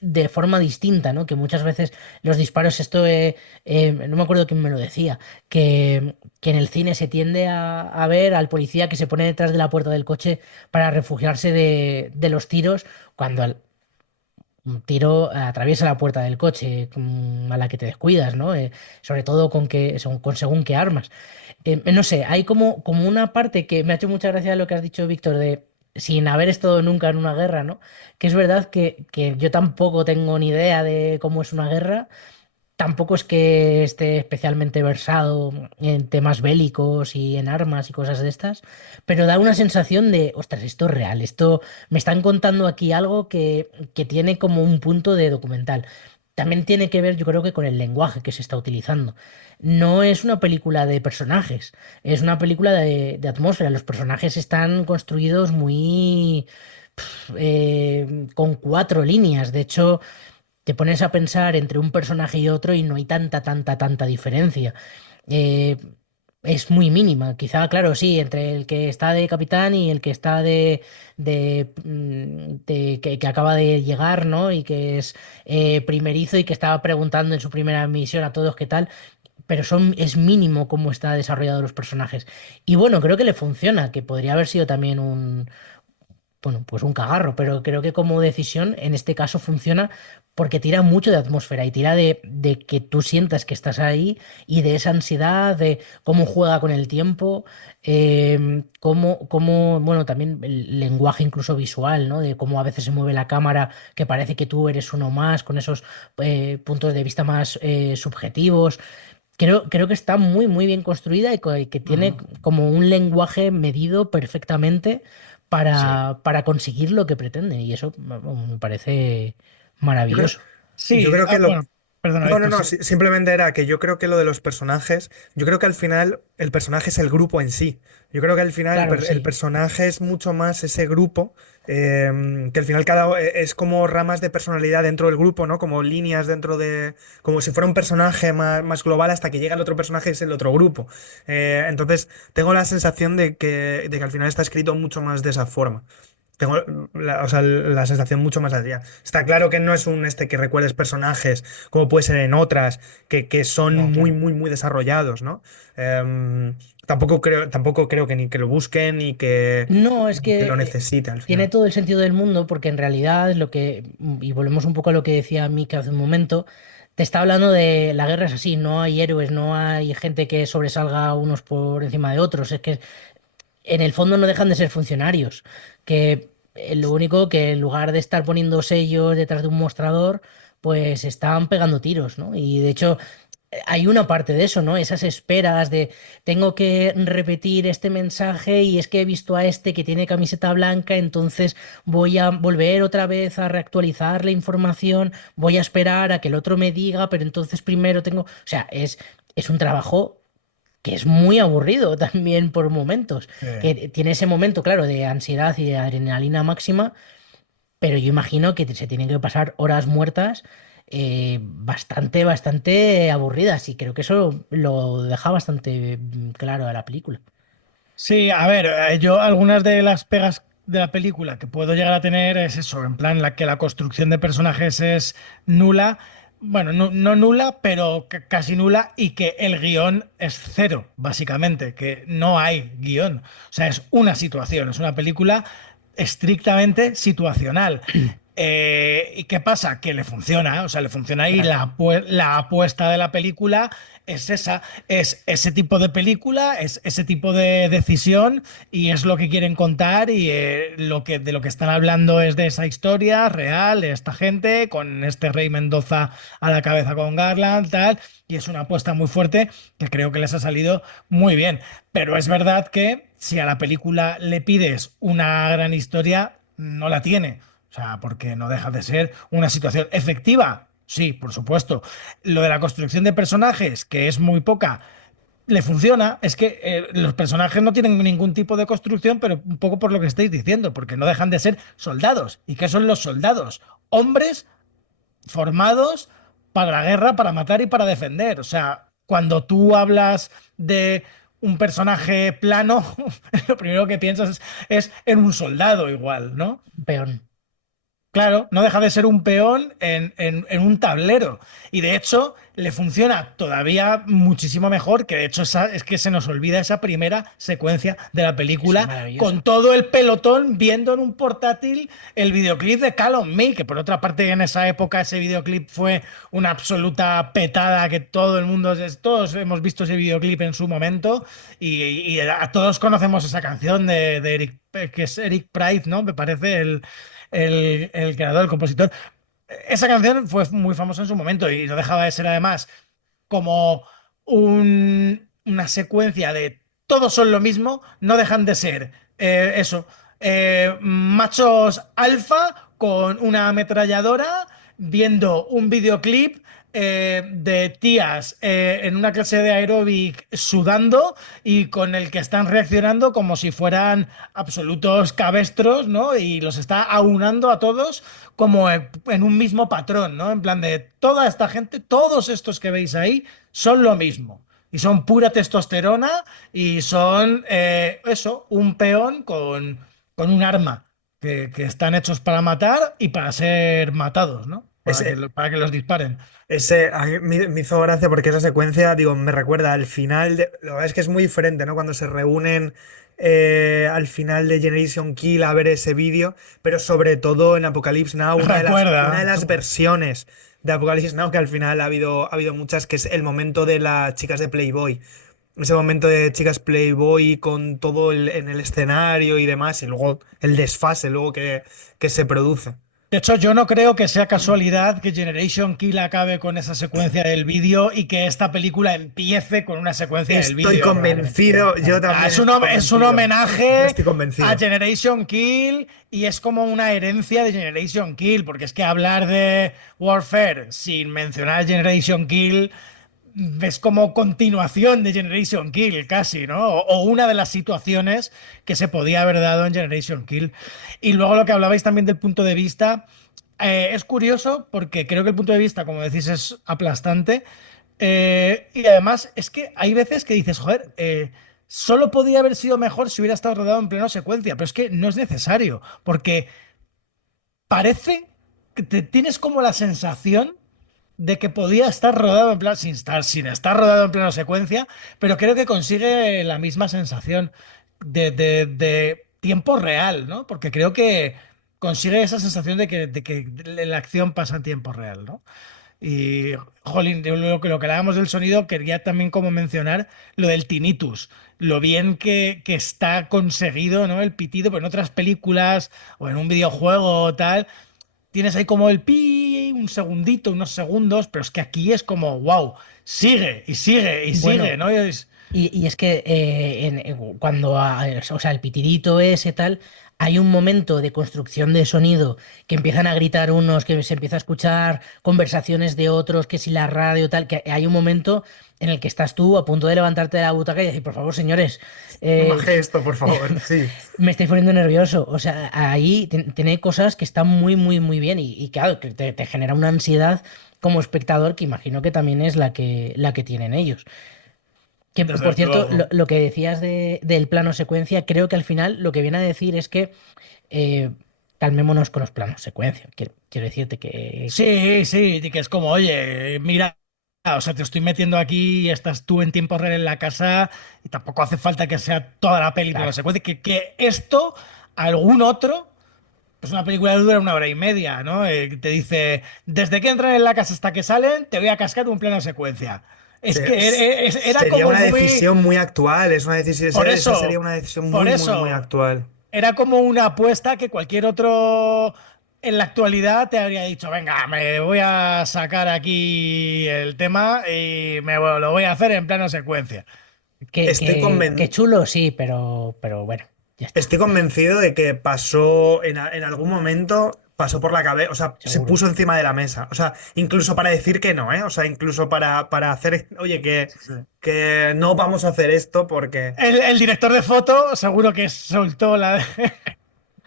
de forma distinta, ¿no? Que muchas veces los disparos, no me acuerdo quién me lo decía, que en el cine se tiende a ver al policía que se pone detrás de la puerta del coche para refugiarse de los tiros cuando un tiro atraviesa la puerta del coche a la que te descuidas, ¿no? Sobre todo con según qué armas. No sé, hay como una parte que me ha hecho mucha gracia lo que has dicho, Víctor, de sin haber estado nunca en una guerra, ¿no? Que es verdad que yo tampoco tengo ni idea de cómo es una guerra, tampoco es que esté especialmente versado en temas bélicos y en armas y cosas de estas, pero da una sensación de, ostras, esto es real, esto me están contando aquí algo que tiene como un punto de documental. También tiene que ver, yo creo que con el lenguaje que se está utilizando. No es una película de personajes, es una película de atmósfera. Los personajes están construidos con cuatro líneas. De hecho, te pones a pensar entre un personaje y otro y no hay tanta diferencia. Eh, es muy mínima. Quizá, claro, sí, entre el que está de capitán y el que está que acaba de llegar, ¿no? Y que es primerizo y que estaba preguntando en su primera misión a todos qué tal. Pero es mínimo cómo está desarrollado los personajes. Y bueno, creo que le funciona, que podría haber sido también bueno, pues un cagarro, pero creo que como decisión en este caso funciona porque tira mucho de atmósfera y tira de que tú sientas que estás ahí y de esa ansiedad, de cómo juega con el tiempo, bueno, también el lenguaje incluso visual, ¿no? De cómo a veces se mueve la cámara, que parece que tú eres uno más, con esos puntos de vista más subjetivos. Creo que está muy bien construida y que tiene Ujú. como un lenguaje medido perfectamente Sí. para conseguir lo que pretende. Y eso vamos, me parece Yo creo, maravilloso. yo Sí, creo que lo, bueno, perdona, No, no, Víctor, no, sí. simplemente era que yo creo que lo de los personajes, yo creo que al final el personaje es el grupo en sí. Yo creo que al final Claro, el sí. personaje es mucho más ese grupo, que al final es como ramas de personalidad dentro del grupo, ¿no? Como líneas dentro de, como si fuera un personaje más global hasta que llega el otro personaje, que es el otro grupo. Entonces, tengo la sensación de que al final está escrito mucho más de esa forma. Tengo o sea, la sensación mucho más allá. Está claro que no es un que recuerdes personajes como puede ser en otras, que son No, claro. muy desarrollados, ¿no? Tampoco creo que ni que lo busquen No, es ni que que lo necesite al tiene final. todo el sentido del mundo porque en realidad y volvemos un poco a lo que decía Mika hace un momento, te está hablando de la guerra es así, no hay héroes, no hay gente que sobresalga unos por encima de otros, es que en el fondo no dejan de ser funcionarios, que lo único que en lugar de estar poniendo sellos detrás de un mostrador, pues están pegando tiros, ¿no? Y de hecho hay una parte de eso, ¿no? Esas esperas de tengo que repetir este mensaje y es que he visto a este que tiene camiseta blanca, entonces voy a volver otra vez a reactualizar la información, voy a esperar a que el otro me diga, pero entonces primero tengo... O sea, es un trabajo que es muy aburrido también por momentos, que tiene ese momento, claro, de ansiedad y de adrenalina máxima, pero yo imagino que se tienen que pasar horas muertas bastante aburridas y creo que eso lo deja bastante claro a la película. Sí, a ver, yo algunas de las pegas de la película que puedo llegar a tener es eso, en plan la que la construcción de personajes es nula, bueno, no nula, pero casi nula y que el guión es cero, básicamente, que no hay guión. O sea, es una situación, es una película estrictamente situacional. ¿Y qué pasa? Que le funciona, o sea, le funciona y la apuesta de la película es esa, es ese tipo de película, es ese tipo de decisión y es lo que quieren contar y de lo que están hablando es de esa historia real, de esta gente, con este Rey Mendoza a la cabeza con Garland, tal, y es una apuesta muy fuerte que creo que les ha salido muy bien. Pero es verdad que si a la película le pides una gran historia, no la tiene. O sea, porque no deja de ser una situación efectiva. Sí, por supuesto. Lo de la construcción de personajes, que es muy poca, le funciona. Es que los personajes no tienen ningún tipo de construcción, pero un poco por lo que estáis diciendo, porque no dejan de ser soldados. ¿Y qué son los soldados? Hombres formados para la guerra, para matar y para defender. O sea, cuando tú hablas de un personaje plano, lo primero que piensas es en un soldado igual, ¿no? Peón. Claro, no deja de ser un peón en un tablero. Y de hecho, le funciona todavía muchísimo mejor, que de hecho es que se nos olvida esa primera secuencia de la Es película, maravilloso. con todo el pelotón viendo en un portátil el videoclip de Call on Me, que por otra parte en esa época ese videoclip fue una absoluta petada, que todo el mundo, todos hemos visto ese videoclip en su momento, y a todos conocemos esa canción de Eric, que es Eric Prydz, ¿no? Me parece el creador, el compositor. Esa canción fue muy famosa en su momento y no dejaba de ser además como una secuencia de todos son lo mismo, no dejan de ser eso, machos alfa con una ametralladora viendo un videoclip de tías en una clase de aeróbic sudando y con el que están reaccionando como si fueran absolutos cabestros, ¿no? Y los está aunando a todos como en un mismo patrón, ¿no? En plan de toda esta gente, todos estos que veis ahí, son lo mismo. Y son pura testosterona y son, eso, un peón con un arma, que están hechos para matar y para ser matados, ¿no? Ese, Para que los disparen. a mí me hizo gracia porque esa secuencia, digo, me recuerda al final la verdad es que es muy diferente, ¿no? Cuando se reúnen al final de Generation Kill a ver ese vídeo, pero sobre todo en Apocalypse Now, una de Recuerda. las versiones de Apocalypse Now, que al final ha habido muchas, que es el momento de las chicas de Playboy. Ese momento de chicas Playboy con todo en el escenario y demás, y luego el desfase luego que se produce. De hecho, yo no creo que sea casualidad que Generation Kill acabe con esa secuencia del vídeo y que esta película empiece con una secuencia del Estoy vídeo. convencido, yo también Es estoy es un convencido. Yo homenaje estoy convencido. a Generation Kill y es como una herencia de Generation Kill, porque es que hablar de Warfare sin mencionar Generation Kill es como continuación de Generation Kill, casi, ¿no? O una de las situaciones que se podía haber dado en Generation Kill. Y luego lo que hablabais también del punto de vista, es curioso porque creo que el punto de vista, como decís, es aplastante. Y además es que hay veces que dices, joder, solo podía haber sido mejor si hubiera estado rodado en pleno secuencia, pero es que no es necesario, porque parece que tienes como la sensación de que podía estar rodado en plan, sin estar rodado en plano secuencia, pero creo que consigue la misma sensación de tiempo real, ¿no? Porque creo que consigue esa sensación de que la acción pasa en tiempo real, ¿no? Y, jolín, lo que hablábamos del sonido, quería también como mencionar lo del tinnitus, lo bien que está conseguido, ¿no? El pitido, pero en otras películas o en un videojuego o tal tienes ahí como el pi, un segundito, unos segundos, pero es que aquí es como, wow, sigue y sigue y Bueno, sigue, ¿no? y es que cuando, o sea, el pitidito ese tal, hay un momento de construcción de sonido que empiezan a gritar unos, que se empieza a escuchar conversaciones de otros, que si la radio tal, que hay un momento en el que estás tú a punto de levantarte de la butaca y decir, por favor, señores, No eh, baje esto, por favor. Sí. me estáis poniendo nervioso. O sea, ahí tiene cosas que están muy, muy, muy bien y claro, que te genera una ansiedad como espectador que imagino que también es la que tienen ellos. Que, por Desde cierto, luego. lo que decías del plano secuencia, creo que al final lo que viene a decir es que calmémonos con los planos secuencia. Quiero decirte que Sí, sí, y que es como, oye, mira, o sea, te estoy metiendo aquí y estás tú en tiempo real en la casa y tampoco hace falta que sea toda la película claro, secuencia, que esto, algún otro, pues una película dura 1 hora y media, ¿no? Te dice, desde que entran en la casa hasta que salen, te voy a cascar un plano secuencia. Es Se- que era Sería como una muy... decisión muy actual, es una decisión, Por esa sería eso, una decisión por muy, muy, muy eso. actual. Era como una apuesta que cualquier otro en la actualidad te habría dicho, venga, me voy a sacar aquí el tema y lo voy a hacer en plano secuencia. Estoy que conven- chulo, sí, pero bueno, ya está, Estoy convencido de que pasó en algún momento, pasó por la cabeza, o sea, se seguro. puso encima de la mesa. O sea, incluso para decir que no, ¿eh? O sea, incluso para hacer, oye, Sí, sí. que no vamos a hacer esto porque... El director de foto seguro que soltó la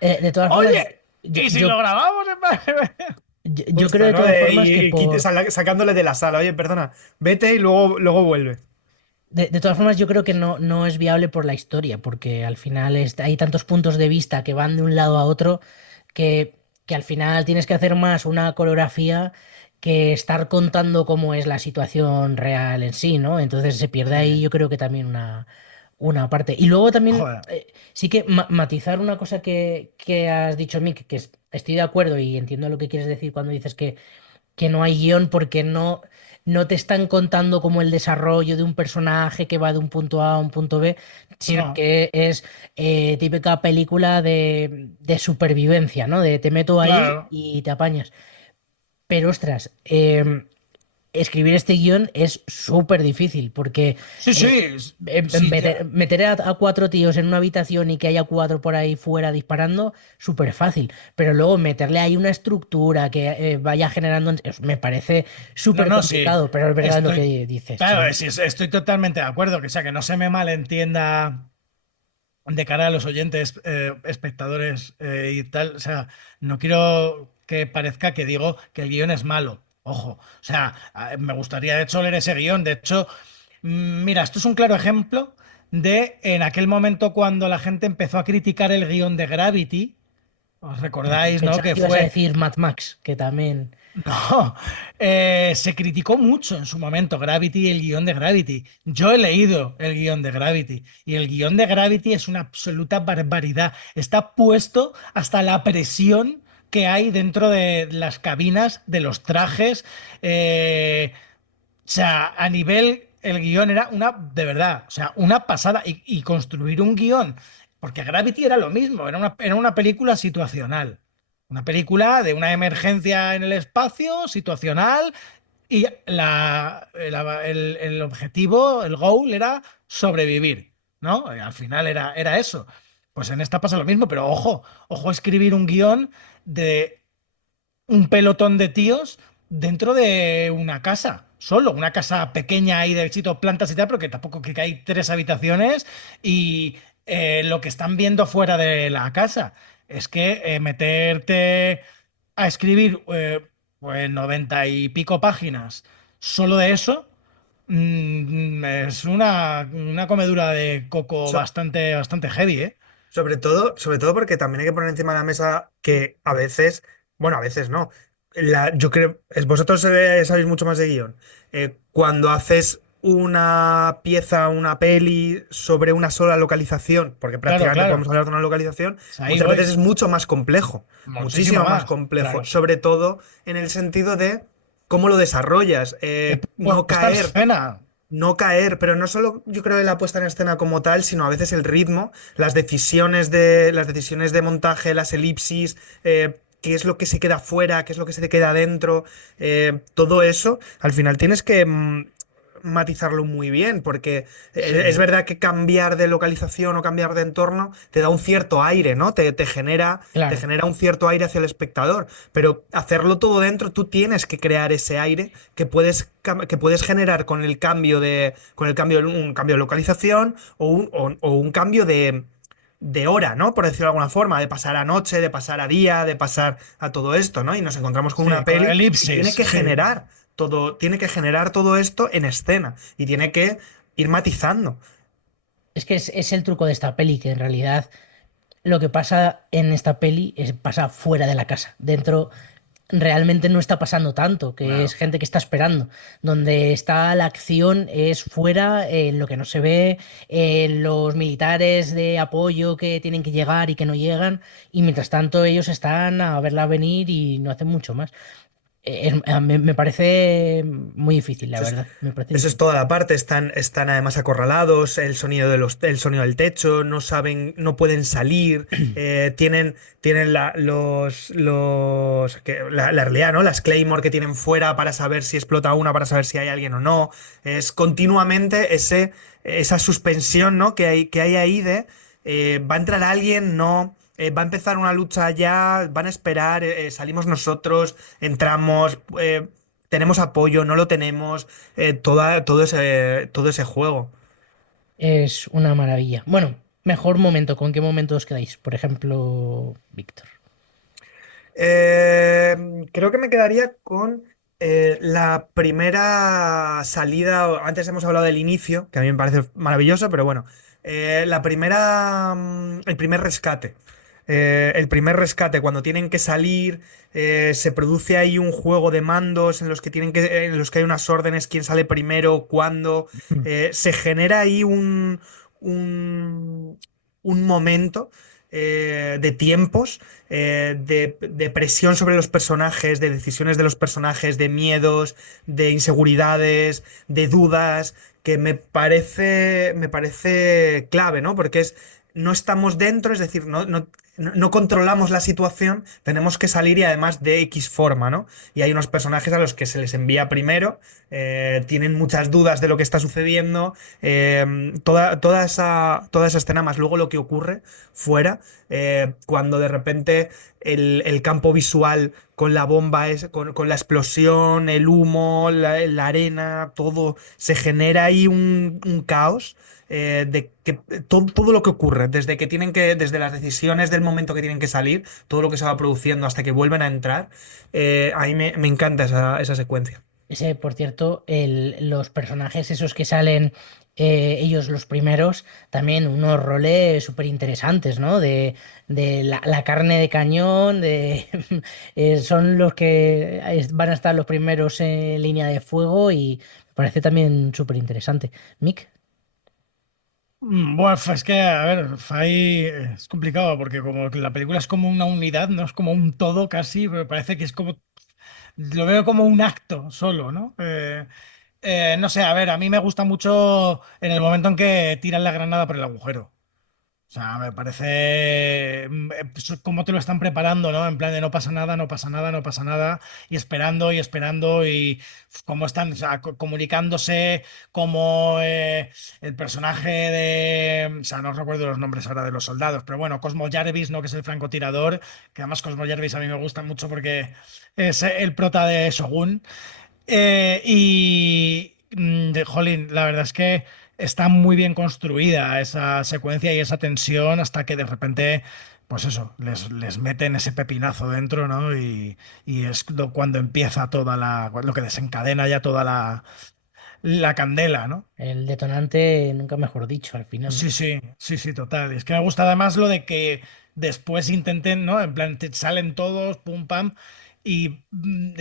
de, De todas formas, oye, yo, ¿y si yo, lo grabamos en yo creo Justo, de ¿no? todas formas que Sacándole de la sala, oye, perdona, vete y luego vuelve. de todas formas, yo creo que no es viable por la historia, porque al final hay tantos puntos de vista que van de un lado a otro que, que al final tienes que hacer más una coreografía que estar contando cómo es la situación real en sí, ¿no? Entonces se pierde ahí, Sí. yo creo que también una parte. Y luego también, Joder. sí que matizar una cosa que has dicho, Mick, que estoy de acuerdo y entiendo lo que quieres decir cuando dices que no hay guión porque no te están contando como el desarrollo de un personaje que va de un punto A a un punto B, sino No, que es típica película de supervivencia, ¿no? De te meto ahí claro. y te apañas. Pero ostras, escribir este guión es súper difícil porque Sí, sí, eh, sí, meter a cuatro tíos en una habitación y que haya cuatro por ahí fuera disparando, súper fácil. Pero luego meterle ahí una estructura que vaya generando, me parece no, súper no, sí. complicado, pero es verdad lo Estoy, que dices. claro, sí, estoy totalmente de acuerdo. Que, o sea, que no se me malentienda de cara a los oyentes, espectadores y tal. O sea, no quiero que parezca que digo que el guión es malo. Ojo. O sea, me gustaría de hecho leer ese guión. De hecho, mira, esto es un claro ejemplo de en aquel momento cuando la gente empezó a criticar el guión de Gravity. ¿Os recordáis, no? Pensaba Que que ibas a fue decir Mad Max, que también. no, se criticó mucho en su momento Gravity y el guión de Gravity. Yo he leído el guión de Gravity y el guión de Gravity es una absoluta barbaridad. Está puesto hasta la presión que hay dentro de las cabinas, de los trajes. O sea, a nivel, el guión era de verdad, o sea, una pasada. Y construir un guión, porque Gravity era lo mismo, era una película situacional. Una película de una emergencia en el espacio, situacional, y el objetivo, el goal era sobrevivir, ¿no? Al final era eso. Pues en esta pasa lo mismo, pero ojo a escribir un guión de un pelotón de tíos dentro de una casa, solo, una casa pequeña ahí de sitios, plantas y tal, pero que tampoco que hay 3 habitaciones y lo que están viendo fuera de la casa. Es que meterte a escribir pues 90 y pico páginas solo de eso es una comedura de coco So- bastante, bastante heavy, ¿eh? sobre todo porque también hay que poner encima de la mesa que a veces, bueno, a veces no. Yo creo, vosotros sabéis mucho más de guión. Cuando haces una pieza, una peli sobre una sola localización, porque Claro, prácticamente claro. podemos hablar de una localización, Pues ahí muchas veces voy. es mucho más complejo, Muchísimo muchísimo más más, complejo, claro. sobre todo en el sentido de cómo lo desarrollas, no Puesta en caer. escena. No caer, pero no solo yo creo en la puesta en escena como tal, sino a veces el ritmo, las decisiones de montaje, las elipsis, qué es lo que se queda fuera, qué es lo que se te queda dentro, todo eso, al final tienes que matizarlo muy bien, porque es verdad que cambiar de localización o cambiar de entorno te da un cierto aire, ¿no? Te Claro. genera un cierto aire hacia el espectador, pero hacerlo todo dentro, tú tienes que crear ese aire que puedes generar con el cambio, un cambio de localización o un cambio de hora, ¿no? Por decirlo de alguna forma, de pasar a noche, de pasar a día, de pasar a todo esto, ¿no? Y nos encontramos con una Sí, con peli y elipsis, sí. tiene que generar todo esto en escena y tiene que ir matizando. Es que es el truco de esta peli, que en realidad lo que pasa en esta peli pasa fuera de la casa. Dentro realmente no está pasando tanto, que es Claro. gente que está esperando. Donde está la acción es fuera, en lo que no se ve, en los militares de apoyo que tienen que llegar y que no llegan, y mientras tanto ellos están a verla venir y no hacen mucho más. Me parece muy difícil, la Eso es, verdad. Me parece eso es difícil. toda la parte. Están además acorralados, el sonido del techo, no saben, no pueden salir, tienen la realidad, ¿no? Las Claymore que tienen fuera para saber si explota una, para saber si hay alguien o no. Es continuamente esa suspensión, ¿no? Que hay ahí de va a entrar alguien, no. Va a empezar una lucha ya, van a esperar, salimos nosotros, entramos, tenemos apoyo, no lo tenemos, todo ese juego. Es una maravilla. Bueno, mejor momento, ¿con qué momento os quedáis? Por ejemplo, Víctor. Creo que me quedaría con la primera salida. Antes hemos hablado del inicio, que a mí me parece maravilloso, pero bueno. El primer rescate. El primer rescate, cuando tienen que salir, se produce ahí un juego de mandos en los que hay unas órdenes, quién sale primero, cuándo. Se genera ahí un, un momento de tiempos de presión sobre los personajes, de decisiones de los personajes, de miedos, de inseguridades, de dudas, que me parece clave, ¿no? Porque no estamos dentro, es decir, no controlamos la situación, tenemos que salir y además de X forma, ¿no? Y hay unos personajes a los que se les envía primero, tienen muchas dudas de lo que está sucediendo, toda esa escena, más luego lo que ocurre fuera, cuando de repente el campo visual con la bomba, con la explosión, el humo, la arena, todo, se genera ahí un caos. De que todo lo que ocurre, desde las decisiones del momento que tienen que salir, todo lo que se va produciendo hasta que vuelven a entrar, a mí me encanta esa secuencia. Ese, por cierto, los personajes esos que salen, ellos los primeros, también unos roles súper interesantes, ¿no? De la carne de cañón, son los que van a estar los primeros en línea de fuego y me parece también súper interesante. Mick. Bueno, es que, a ver, ahí es complicado porque como que la película es como una unidad, no es como un todo casi, me parece que es como, lo veo como un acto solo, ¿no? No sé, a ver, a mí me gusta mucho en el momento en que tiran la granada por el agujero. O sea, me parece pues, cómo te lo están preparando, ¿no? En plan de no pasa nada, no pasa nada, no pasa nada, y esperando, y cómo están, o sea, comunicándose, como el personaje de, o sea, no recuerdo los nombres ahora de los soldados, pero bueno, Cosmo Jarvis, ¿no? Que es el francotirador, que además Cosmo Jarvis a mí me gusta mucho porque es el prota de Shogun. Jolín, la verdad es que está muy bien construida esa secuencia y esa tensión hasta que de repente, pues eso, les meten ese pepinazo dentro, ¿no? Y es cuando empieza lo que desencadena ya toda la candela, ¿no? El detonante, nunca mejor dicho, al final, ¿no? Sí, sí, sí, sí, total. Es que me gusta además lo de que después intenten, ¿no? En plan, salen todos, pum, pam, y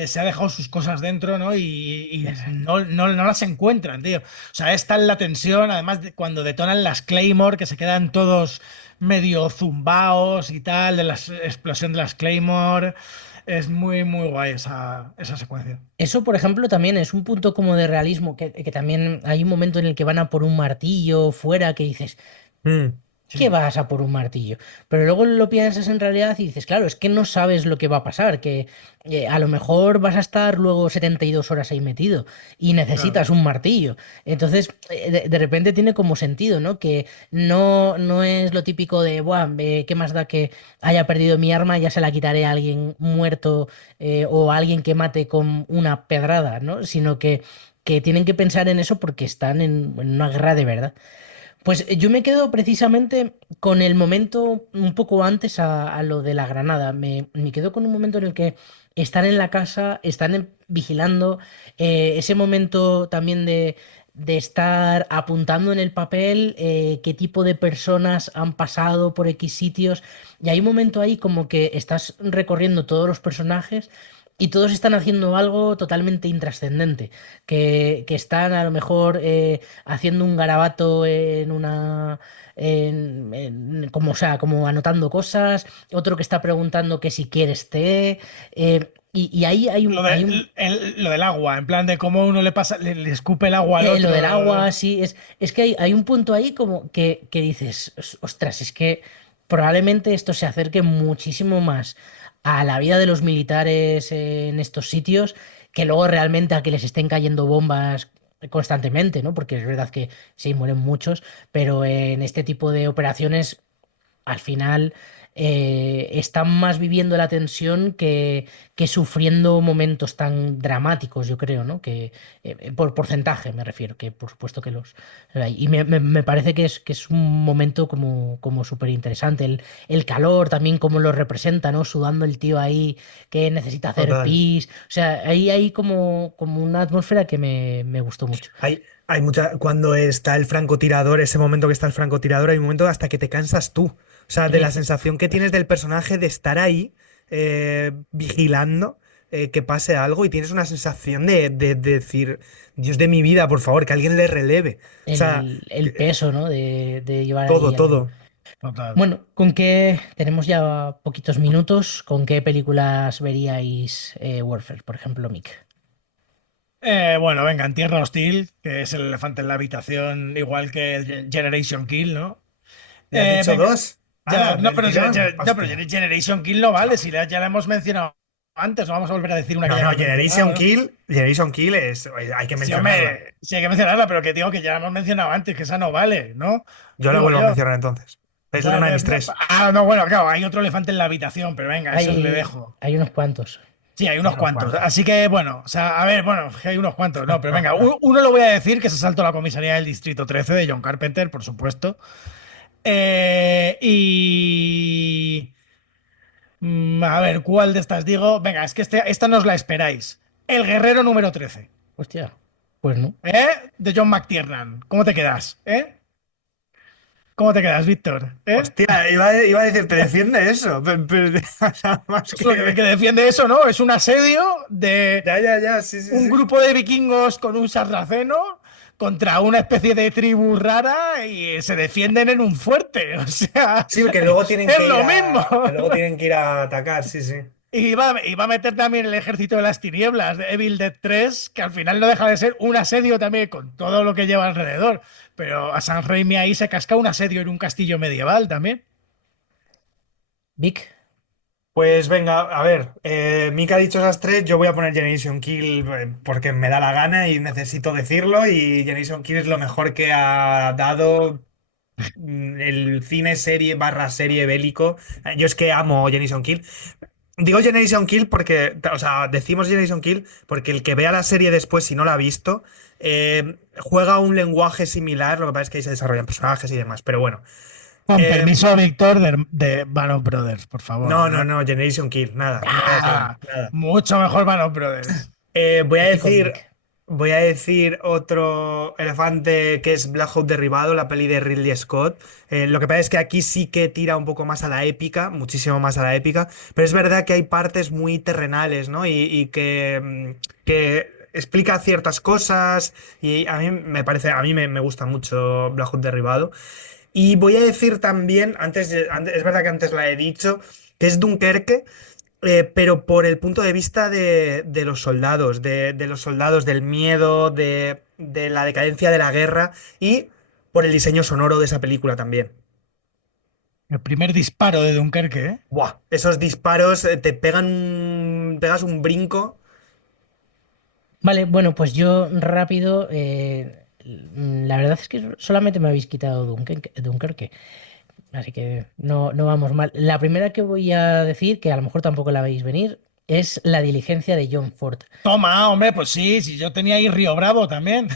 se ha dejado sus cosas dentro, ¿no? Y no las encuentran, tío. O sea, es tal la tensión, además de cuando detonan las Claymore, que se quedan todos medio zumbaos y tal, de la explosión de las Claymore. Es muy, muy guay esa secuencia. Eso, por ejemplo, también es un punto como de realismo, que también hay un momento en el que van a por un martillo fuera que dices, Mm, ¿qué vas a por un martillo? Pero luego lo piensas en realidad y dices, claro, es que no sabes lo que va a pasar, que a lo mejor vas a estar luego 72 horas ahí metido y Claro. necesitas un martillo. Entonces, de repente tiene como sentido, ¿no? Que no es lo típico de, Buah, ¿qué más da que haya perdido mi arma? Ya se la quitaré a alguien muerto o a alguien que mate con una pedrada, ¿no? Sino que tienen que pensar en eso porque están en una guerra de verdad. Pues yo me quedo precisamente con el momento un poco antes a lo de la granada. Me quedo con un momento en el que están en la casa, están vigilando, ese momento también de estar apuntando en el papel qué tipo de personas han pasado por X sitios. Y hay un momento ahí como que estás recorriendo todos los personajes. Y todos están haciendo algo totalmente intrascendente, que están a lo mejor haciendo un garabato en una como o sea, como anotando cosas, otro que está preguntando que si quieres té, y ahí Lo del agua, en plan de cómo uno le pasa, le escupe el agua al lo otro. del agua, sí, es que hay un punto ahí como que dices, ostras, es que probablemente esto se acerque muchísimo más a la vida de los militares en estos sitios que luego realmente a que les estén cayendo bombas constantemente, ¿no? Porque es verdad que sí, mueren muchos, pero en este tipo de operaciones al final están más viviendo la tensión que sufriendo momentos tan dramáticos, yo creo, ¿no? Que por porcentaje me refiero, que por supuesto que los hay. Y me parece que es un momento como súper interesante. El calor también, como lo representa, ¿no? Sudando el tío ahí que necesita hacer Total. pis. O sea, ahí hay como una atmósfera que me gustó mucho. Hay mucha. Cuando está el francotirador, ese momento que está el francotirador, hay un momento hasta que te cansas tú. O sea, de la sensación que tienes del personaje de estar ahí vigilando que pase algo y tienes una sensación de decir, Dios de mi vida, por favor, que alguien le releve. O sea, El peso, ¿no? De llevar todo, ahí a alguien. todo. Total. Bueno, ¿con qué tenemos ya poquitos minutos? ¿Con qué películas veríais Warfare, por ejemplo, Mick? Bueno, venga, en Tierra Hostil, que es el elefante en la habitación, igual que Generation Kill, ¿no? ¿Le has dicho Venga, dos? ya, ¡Hala, no, del pero, tirón! no, pero ¡Hostia! Generation Kill no vale, si ya la hemos mencionado antes, no vamos a volver a decir una que No, ya no, hemos mencionado, ¿no? Generation Kill hay que Sí, mencionarla. hombre, sí hay que mencionarla, pero que digo que ya la hemos mencionado antes, que esa no vale, ¿no? Yo la Digo vuelvo a yo. mencionar entonces. Es una de mis tres. No, bueno, claro, hay otro elefante en la habitación, pero venga, eso le Hay, dejo. hay unos cuantos. Sí, hay Hay unos unos cuantos. cuantos. Así que, bueno, o sea, a ver, bueno, que hay unos cuantos. No, pero venga, uno lo voy a decir, que se saltó la comisaría del Distrito 13 de John Carpenter, por supuesto. Y... a ver, ¿cuál de estas digo? Venga, es que esta no os la esperáis. El Guerrero número 13. Hostia, pues no. De John McTiernan. ¿Cómo te quedas? ¿Cómo te quedas, Víctor? Hostia, iba a decir, te defiende eso. O sea, más Eso que que. defiende eso, ¿no? Es un asedio de Ya, ya, ya, sí, sí, un sí. grupo de vikingos con un sarraceno contra una especie de tribu rara y se defienden en un fuerte. O sea, Sí, que luego tienen es que ir lo mismo. que luego tienen que ir a atacar, sí, sí. Y va a meter también el ejército de las tinieblas de Evil Dead 3, que al final no deja de ser un asedio también con todo lo que lleva alrededor. Pero a San Raimi ahí se casca un asedio en un castillo medieval también. Vic, Pues venga, a ver, Mika ha dicho esas tres, yo voy a poner Generation Kill porque me da la gana y necesito decirlo y Generation Kill es lo mejor que ha dado el cine serie barra serie bélico. Yo es que amo Generation Kill. Digo Generation Kill porque, o sea, decimos Generation Kill porque el que vea la serie después, si no la ha visto, juega un lenguaje similar, lo que pasa es que ahí se desarrollan personajes y demás, pero bueno. Con Eh, permiso, Víctor, de Band of Brothers, por favor, no, no, ¿no? no, Generation Kill, nada, nada que ver, Ah, nada. mucho mejor Band of Brothers. Voy a estoy con decir, Vic. voy a decir otro elefante que es Black Hawk Derribado, la peli de Ridley Scott. Lo que pasa es que aquí sí que tira un poco más a la épica, muchísimo más a la épica, pero es verdad que hay partes muy terrenales, ¿no? Y que explica ciertas cosas y a mí me parece, a mí me gusta mucho Black Hawk Derribado. Y voy a decir también, es verdad que antes la he dicho, que es Dunkerque, pero por el punto de vista de los soldados, de los soldados, del miedo, de la decadencia de la guerra y por el diseño sonoro de esa película también. El primer disparo de Dunkerque, ¿eh? Buah, esos disparos te pegan pegas un brinco. Vale, bueno, pues yo rápido. La verdad es que solamente me habéis quitado Dunkerque, así que no vamos mal. La primera que voy a decir, que a lo mejor tampoco la veis venir, es La diligencia de John Ford. Toma, hombre, pues sí, yo tenía ahí Río Bravo también.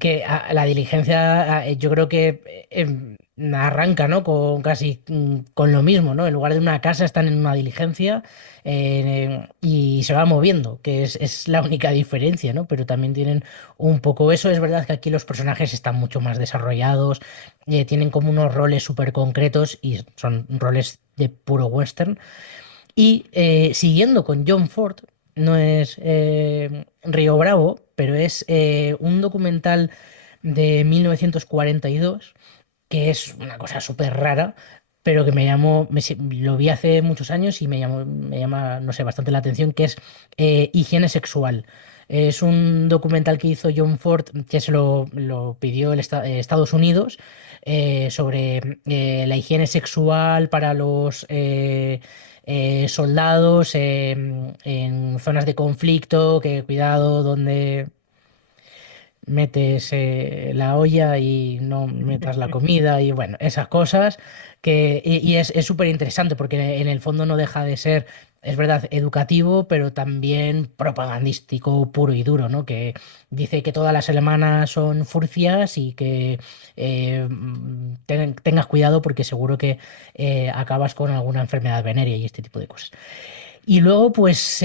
Que la diligencia, yo creo que arranca, ¿no? Con casi con lo mismo, ¿no? En lugar de una casa están en una diligencia y se va moviendo, que es la única diferencia, ¿no? Pero también tienen un poco eso. Es verdad que aquí los personajes están mucho más desarrollados, tienen como unos roles súper concretos y son roles de puro western. Y siguiendo con John Ford, no es Río Bravo, pero es un documental de 1942, que es una cosa súper rara, pero que me llamó, lo vi hace muchos años y me llama, no sé, bastante la atención, que es Higiene Sexual. Es un documental que hizo John Ford, que lo pidió Estados Unidos, sobre la higiene sexual para los soldados en zonas de conflicto, que cuidado donde metes la olla y no metas la comida y bueno, esas cosas y es súper interesante porque en el fondo no deja de ser, es verdad, educativo, pero también propagandístico puro y duro, ¿no? Que dice que todas las alemanas son furcias y que tengas cuidado porque seguro que acabas con alguna enfermedad venérea y este tipo de cosas. Y luego, pues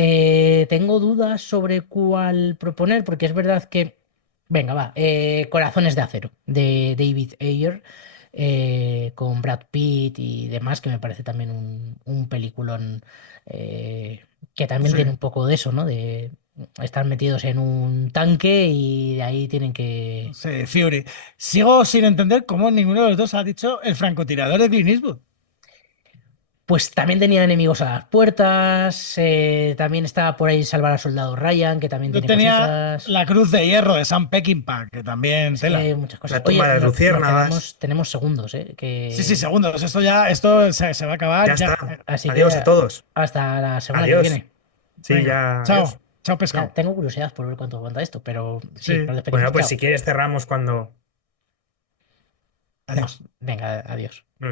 tengo dudas sobre cuál proponer, porque es verdad que, venga, va, Corazones de Acero, de David Ayer, con Brad Pitt y demás, que me parece también un peliculón que también tiene Sí. un poco de eso, ¿no? De estar metidos en un tanque y de ahí tienen que... Sí, Fury. Sigo sin entender cómo ninguno de los dos ha dicho el francotirador de Clint Eastwood. Pues también tenía enemigos a las puertas, también estaba por ahí Salvar al Soldado Ryan, que también Yo tiene tenía cositas. la Cruz de Hierro de Sam Peckinpah, que también Es que tela. hay muchas cosas. La tumba Oye, de las no, luciérnagas. tenemos segundos, Sí, que... segundos. Esto se va a acabar Ya ya. está. Así Adiós a que todos. hasta la semana que Adiós. viene. Sí, Venga, ya. chao. Adiós. Chao, Ya pescado. tengo curiosidad por ver cuánto aguanta esto, pero sí, Sí, nos despedimos. Bueno, pues Chao. si quieres cerramos cuando. No, adiós. venga, adiós. No,